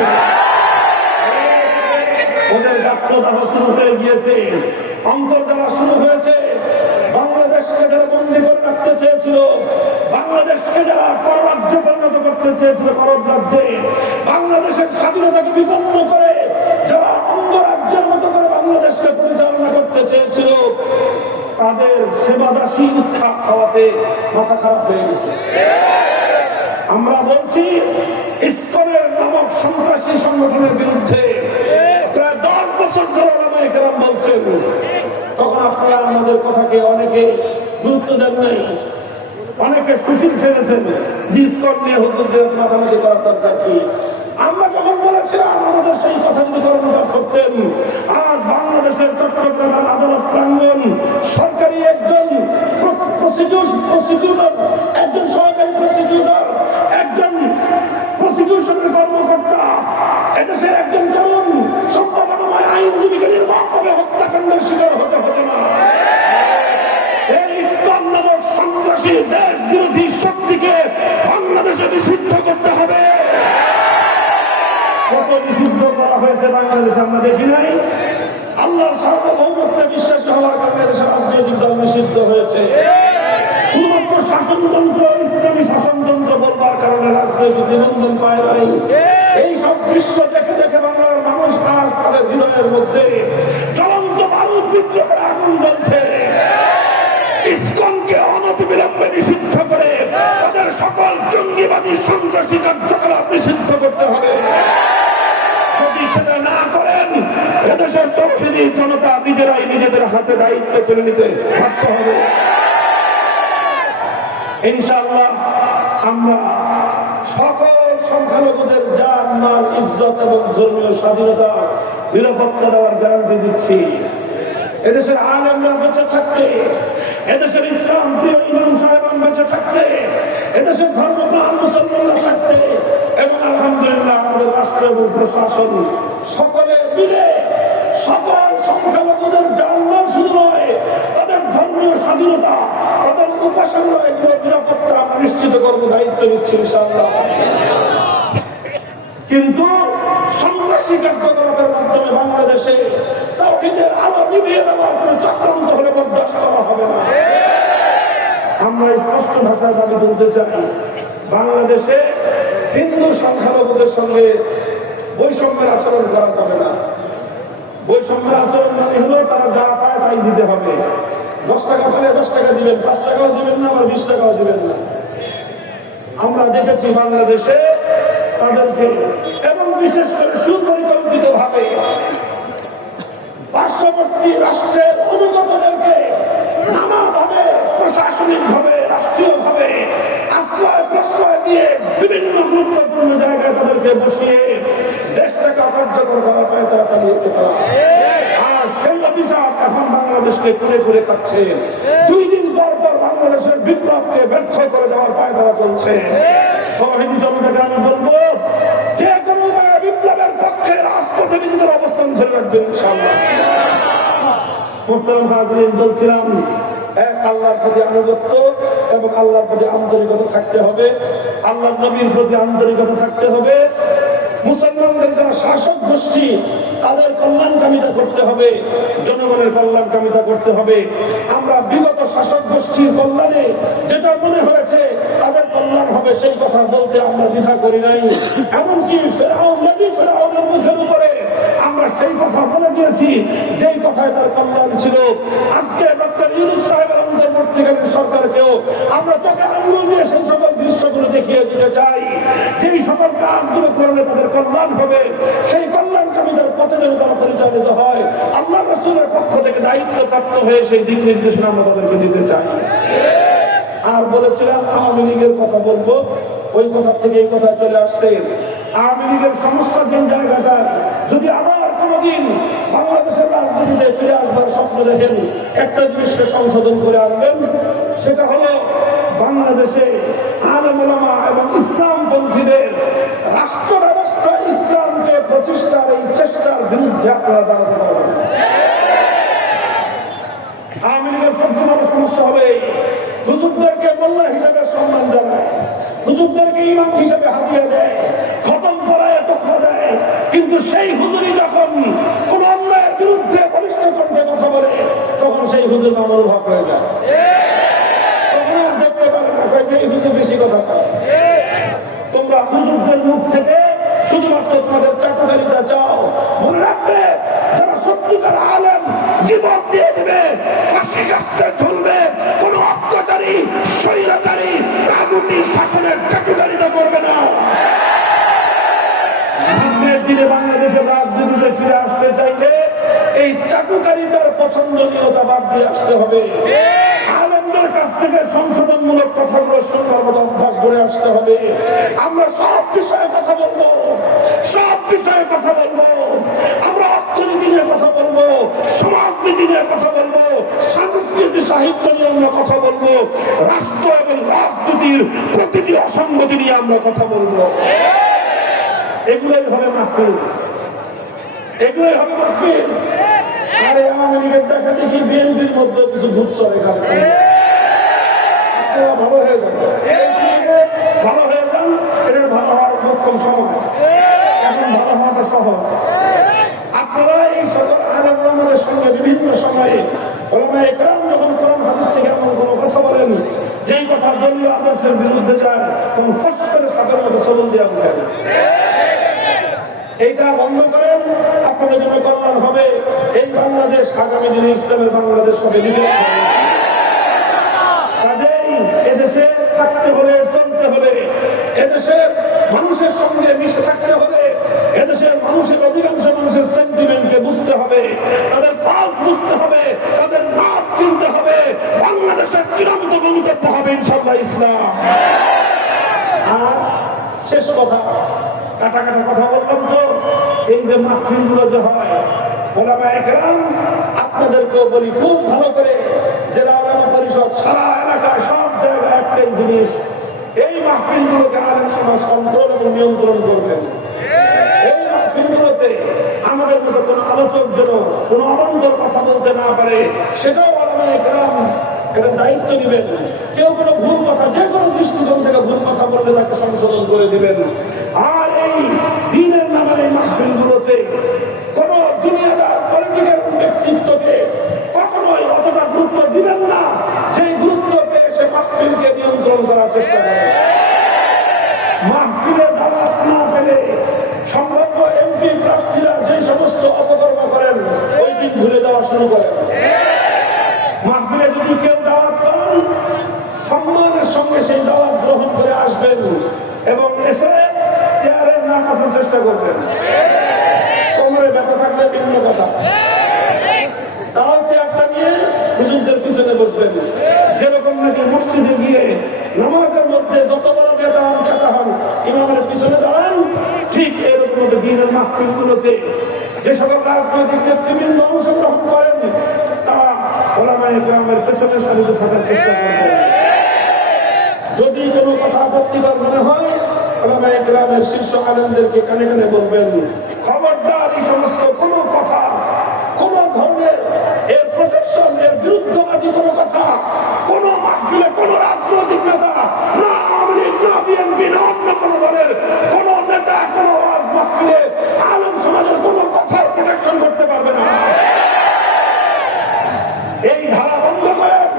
ওদের গাত্রদাহ শুরু হয়ে গিয়েছে, অন্তর্জালা শুরু হয়েছে। বাংলাদেশকে যারা বন্দী করে রাখতে চেয়েছিল, বাংলাদেশকে যারা পররাজ্যে পরিণত করতে চেয়েছিল, পরব রাজ্যে, বাংলাদেশের স্বাধীনতাকে বিপন্ন করে যারা অঙ্গরাজ্যের মতো করে বাংলাদেশকে পরিচালনা করতে চেয়েছিল, তাদের সেবাদাসী উৎখাত খাওয়াতে মাথা খারাপ হয়ে গেছে। আমরা বলছি ইসকনের নামক সন্ত্রাসী সংগঠনের বিরুদ্ধে প্রায় 10 বছর ধরে ওলামায়ে কেরাম বলছেন, তখন আপনারা আমাদের কথাকে অনেকে গুরুত্ব দেন নাই, অনেকে সুশীল সেরেছেন যে ইসকন নিয়ে হুজুরদের মাথামাতি করার দরকার কি। আমরা যখন বলেছিলাম আমাদের সেই কথা যদি কর্মপাত করতেন, আজ বাংলাদেশের চট্টগ্রামের আদালত প্রাঙ্গণ সরকারি একজন প্রসিকিউটর, একজন সহকারী প্রসিকিউটর, একজন প্রসিকিউশনের কর্মকর্তা, এদেশের একজন তরুণ সম্ভাবনাময় আইনজীবীকে নির্মমভাবে হত্যাকাণ্ডের শিকার হতে হতো না। এই ইসলাম নামক সন্ত্রাসী দেশ বিরোধী শক্তিকে বাংলাদেশে নিষিদ্ধ করতে হবে। কত নিষিদ্ধ করা হয়েছে বাংলাদেশে আমরা দেখি নাই। আল্লাহর সার্বভৌমত্বে বিশ্বাস হওয়ার কারণে দেশের রাজনৈতিক দল নিষিদ্ধ হয়েছে। শুধুমাত্র শাসনতন্ত্র, ইসলামী শাসনতন্ত্র বলবার কারণে রাজনৈতিক নিবন্ধন পায় নাই। এই সব দৃশ্য দেখে দেখে বাংলার মানুষ আজ তাদের হৃদয়ে বাংলাদেশের মধ্যে জ্বলন্ত বারুদ বিদ্রোহের আগুন জ্বলছে। ইসকনকে অনতিবিলম্বে নিষিদ্ধ করে তাদের সকল জঙ্গিবাদী সন্ত্রাসী কার্যকলাপ নিষিদ্ধ করতে হবে। যদি সেটা না করেন, এদেশের তৌহিদি জনতা নিজেরাই নিজেদের হাতে দায়িত্ব তুলে নিতে বাধ্য হবে। ইনশাআল্লাহ আমরা সকল সংখ্যালঘুদের জান, মাল, ইজ্জত এবং ধর্মীয় স্বাধীনতা নিরাপত্তা দেওয়ার গ্যারান্টি দিচ্ছি। এদেশের আলেমরা বেঁচে থাকতে, এদেশের ইসলাম প্রিয় ইমাম সাহেবান বেঁচে থাকতে, এদেশের ধর্মপ্রাণ মুসলমানরা থাকতে এবং আলহামদুলিল্লাহ আমাদের রাষ্ট্র এবং প্রশাসন সকলে মিলে সকল সংখ্যালঘুদের জানমাল শুধু নয়, তাদের ধর্মীয় স্বাধীনতা, তাদের উপাসনালয়গুলোর নিরাপত্তা আমরা নিশ্চিত করবো, দায়িত্ব নিচ্ছি ইনশাআল্লাহ। কিন্তু সন্ত্রাসী কার্যকলাপের মাধ্যমে বাংলাদেশে তাওহীদের আলো নিভিয়ে দেওয়ার কোনো চক্রান্ত হলে বরদাস্ত করা হবে না। আমরা স্পষ্ট ভাষায় দাবি তুলতে চাই, বাংলাদেশে হিন্দু সংখ্যালঘুদের সঙ্গে বৈষম্যের আচরণ করা যাবে না। বৈষম্যের আচরণ মানে হলো তারা যা পায় তাই দিতে হবে। 10 টাকা পেলে 10 টাকা দিবেন, 5 টাকাও দিবেন না, আবার 20 টাকাও দিবেন না। আমরা দেখেছি বাংলাদেশে তাদেরকে এবং বিশেষ করে সুপরিকল্পিত ভাবে পার্শ্ববর্তী রাষ্ট্রের অনুগতদেরকে নানাভাবে প্রশাসনিক ভাবে, রাষ্ট্রীয় ভাবে আশ্রয় প্রশ্রয় দিয়ে বিভিন্ন গুরুত্বপূর্ণ জায়গায় তাদেরকে বসিয়ে দেশটাকে অকার্যকর করার পায় তারা চালিয়েছে তারা। আর সেই অভিশাপ এখন বাংলাদেশকে কুড়ে কুড়ে খাচ্ছে। 2 দিন পর পর বাংলাদেশের বিপ্লবকে ব্যর্থ করে দেওয়ার পায় তারা চলছে। তৌহিদি জনতাকে আমি বলবো, যে কোনো উপায়ে বিপ্লবের পক্ষে রাজপথে নিজেদের অবস্থান ধরে রাখবেন ইনশাআল্লাহ। মোহতারাম হাজিরিন, বলছিলাম এক আল্লাহর প্রতি আনুগত্য এবং আল্লাহর প্রতি আন্তরিকতা থাকতে হবে, আল্লাহর নবীর প্রতি আন্তরিকতা থাকতে হবে। মুসলমানদের যারা শাসক গোষ্ঠী তাদের কল্যাণকামিতা করতে হবে, জনগণের কল্যাণকামিতা করতে হবে। আমরা বিগত শাসক গোষ্ঠীর কল্যাণে যেটা মনে হয়েছে তাদের কল্যাণ হবে সেই কথা বলতে আমরা দ্বিধা করি নাই। এমনকি ফেরাউনের মুখের উপরে আমরা সেই কথা বলে দিয়েছি যেই কথায় তার কল্যাণ ছিল। আজকে ডক্টর ইউনূস সাহেবের অন্তর্বর্তীকালীন সরকারকেও আমরা চোখে আঙুল দিয়ে সেই সকল দৃশ্যগুলো দেখিয়ে দিতে চাই, যেই সকল কাজগুলো করলে তাদের কল্যাণ হবে, সেই কল্যাণকামীদের পথে যেন তারা পরিচালিত হয়। আল্লাহ রাসূলের পক্ষ থেকে দায়িত্বপ্রাপ্ত হয়ে সেই দিক নির্দেশনা আমরা তাদেরকে দিতে চাই। আর বলেছিলাম আওয়ামী লীগের কথা বলবো, ওই কথা থেকে এই কথা চলে আসছে। আওয়ামী লীগের সমস্যা যে জায়গাটা, যদি আবার কোনোদিন বাংলাদেশের রাজনীতিতে ফিরে আসবার স্বপ্ন দেখেন, একটা জিনিসকে সংশোধন করে আনবেন, সেটা হলো বাংলাদেশে আলেম ওলামা এবং ইসলামপন্থীদের রাষ্ট্র ব্যবস্থা ইসলামকে প্রতিষ্ঠার এই চেষ্টার বিরুদ্ধে আপনারা দাঁড়াতে পারবেন। আওয়ামী লীগের সবচেয়ে বড় সমস্যা হবে হুজুরদেরকে মোল্লা হিসেবে সম্মান জানায়, হুজুরদেরকে ইমাম হিসেবে হাদিয়া দেয়, খতম পড়ায় তোহফা দেয়, কিন্তু সেই হুজুরই যখন কোন অন্যায়ের বিরুদ্ধে বলিষ্ঠ কণ্ঠে কথা বলে তখন সেই হুজুর নামরূপ হয়ে যায়। তখন আর দেখতে পারে না, যে এই হুজুর বেশি কথা পায়। তোমরা হুজুরদের মুখ থেকে শুধুমাত্র তোমাদের চাটুকারিতা চাও, মনে রাখবে যারা সত্যিকার আলেম জীবন দিয়ে দেবে, ফাঁসি কাস্তে ঝুলবে, কোন অত্যাচারী স্বৈরাচারী তাগুতি শাসনের চাটুকারিতা করবে না। সামনের দিনে বাংলাদেশের রাজনীতিতে ফিরে আসতে চাইলে এই চাটুকারিতার পছন্দনীয়তা বাদ দিয়ে আসতে হবে। আলেমদের কাছ থেকে সংশোধনমূলক কথাগুলো শুনবার মতো অভ্যাস করে আসতে হবে। আমরা সব বিষয়ে কথা বলবো, সব বিষয়ে কথা বলবো। আমরা অর্থনীতি নিয়ে কথা বলবো, সমাজনীতি নিয়ে কথা বলবো, সংস্কৃতি সাহিত্য নিয়ে আমরা কথা বলবো, রাষ্ট্র এবং রাজনীতির প্রতিটি অসঙ্গতি নিয়ে আমরা কথা বলবো। এগুলোই হবে মাহফিল, এগুলোই হবে মাহফিল। আরে আওয়ামী লীগের দেখা দেখি বিএনপির মধ্যে কিছু ভূত চলে গেল, ভালো হয়ে যাবে, ভালো হয়ে যান। এটার ভালো হওয়ার মোক্ষম সময়, এখন ভালো হওয়াটা সহজ। আপনারা এই সকল আলেম ওলামাদের সঙ্গে বিভিন্ন সময়ে ওলামায়ে কেরাম যখন কোরআন হাদিস থেকে এমন কোনো কথা বলেন যেই কথা দলীয় আদর্শের বিরুদ্ধে যায়, তখন ফস করে সাপের মতো সবল দিয়ে উঠে। এইটা বন্ধ করেন, আপনাদের সকলের জন্য কল্যাণ হবে। এই বাংলাদেশ আগামী দিনে ইসলামের বাংলাদেশ হবে। কাজেই এদেশে থাকতে হলে, চলতে হলে, এদেশের মানুষের সঙ্গে মিশে থাকতে হলে, এদেশের মানুষের অধিকাংশ মানুষের সেন্টিমেন্টকে বুঝতে হবে, তাদের পালস বুঝতে হবে, তাদের নাক চিনতে হবে। বাংলাদেশের চূড়ান্ত গন্তব্য হবে ইনশাআল্লাহ ইসলাম। আর শেষ কথা, কাটা কথা বললাম তো, এই যে মাহফিল গুলো যে হয়, ওলামায়ে কেরাম আপনাদেরকেও বলি খুব ভালো করে, জেলা ওলামা পরিষদ সারা এলাকায় সব জায়গায় একটাই জিনিস, এই মাহফিল গুলোকে আলেম সমাজ কন্ট্রোল এবং নিয়ন্ত্রণ করবেন। এই মাহফিল গুলোতে আমাদের মতো কোন আলোচক যেন কোন অবান্তর কথা বলতে না পারে, সেটাও ওলামায়ে কেরাম এটা দায়িত্ব নেবেন। কেউ কোনো ভুল কথা, যে কোনো দৃষ্টিকোণ থেকে ভুল কথা বললে তাকে সংশোধন করে দিবেন। আর এই দ্বীনের নামের এই মাহফিল গুলোতে কোন দুনিয়াদার পলিটিক্যাল ব্যক্তিত্বকে কখনোই অতটা গুরুত্ব দিবেন না, যে গুরুত্ব পেয়ে সে মাহফিলকে নিয়ন্ত্রণ করার চেষ্টা করে। মাহফিলে দাওয়াত না পেলে সম্ভাব্য এমপি প্রার্থীরা যে সমস্ত অপকর্ম করেন, ওই দিন ভুলে যাওয়া শুরু করেন। মাহফিলে যদি কেউ দাওয়াত পান, সম্মানের সঙ্গে সেই দাওয়াত গ্রহণ করে আসবেন এবং এসে চেয়ারে না বসার চেষ্টা করবেন। কোমরে ব্যথা থাকলে ভিন্ন কথা, তাও চেয়ারটা নিয়ে হুজুরদের পিছনে বসবেন। যেরকম নাকি মসজিদে গিয়ে নামাজের মধ্যে যত বড় নেতা হন, খেতা হন, ইমামের পিছনে দাঁড়ান, ঠিক এরকম দ্বীনের মাহফিল গুলোতে যে সকল রাজনৈতিক নেতৃবৃন্দ অংশগ্রহণ করেন, তারা ওলামায়ে কেরামের পেছনে সারিতে থাকার চেষ্টা করবেন। যদি কোনো কথা আপত্তিকর মনে হয়, ওলামায়ে কেরামের শীর্ষ আলেমদেরকে কানে কানে বলবেন, খবরদার এই সমস্ত কোনো কথা, কোন ধর্মের এর প্রোটেকশন, এর বিরুদ্ধবাদী কোনো কথা কোন মাহফিলে কোন রাজনৈতিক নেতা, না আওয়ামী লীগ, না বিএনপি, না অন্য কোনো দলের কোন নেতা কোন ওয়াজ মাহফিলে আলেম সমাজের কোন কথার প্রোটেকশন করতে পারবে না। এই ধারা বন্ধ করেন।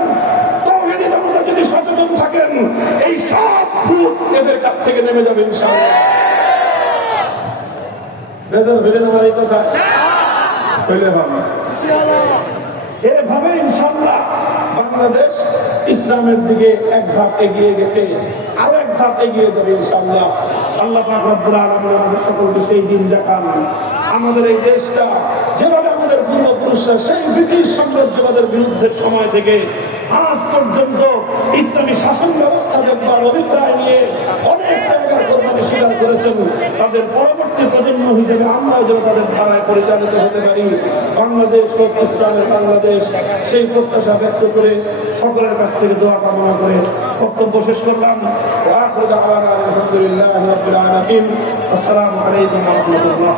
তাওহীদি জনতা যদি সচেতন থাকেন, এই সব ভূত এদের কাছ থেকে নেমে যাবে ইনশাআল্লাহ। বেজার হলেন আমার এই কথা হইলে হবে। এভাবে ইনশাআল্লাহ বাংলাদেশ ইসলামের দিকে এক ধাপ এগিয়ে গেছে, আরো এক ধাপ এগিয়ে যাবে ইনশাআল্লাহ। আল্লাহ পাক রব্বুল আলামিন আমাদের সকলকে সেই দিন দেখান। আমাদের এই দেশটা যেভাবে আমাদের পূর্বপুরুষরা সেই ব্রিটিশ সাম্রাজ্যবাদের বিরুদ্ধের সময় থেকে আজ পর্যন্ত ইসলামী শাসন ব্যবস্থা দেখবার অভিপ্রায় নিয়ে অনেক ত্যাগের কোরবানি স্বীকার করেছেন, তাদের পরবর্তী প্রজন্ম হিসেবে আমরাও যেন তাদের ধারায় পরিচালিত হতে পারি। বাংলাদেশ হোক ইসলামের বাংলাদেশ, সেই প্রত্যাশা ব্যক্ত করে সকলের কাছ থেকে দোয়া কামনা করে বক্তব্য শেষ করলাম। আলহামদুলিল্লাহ রাব্বিল আলামিন। আসসালামু আলাইকুম ওয়া রাহমাতুল্লাহ।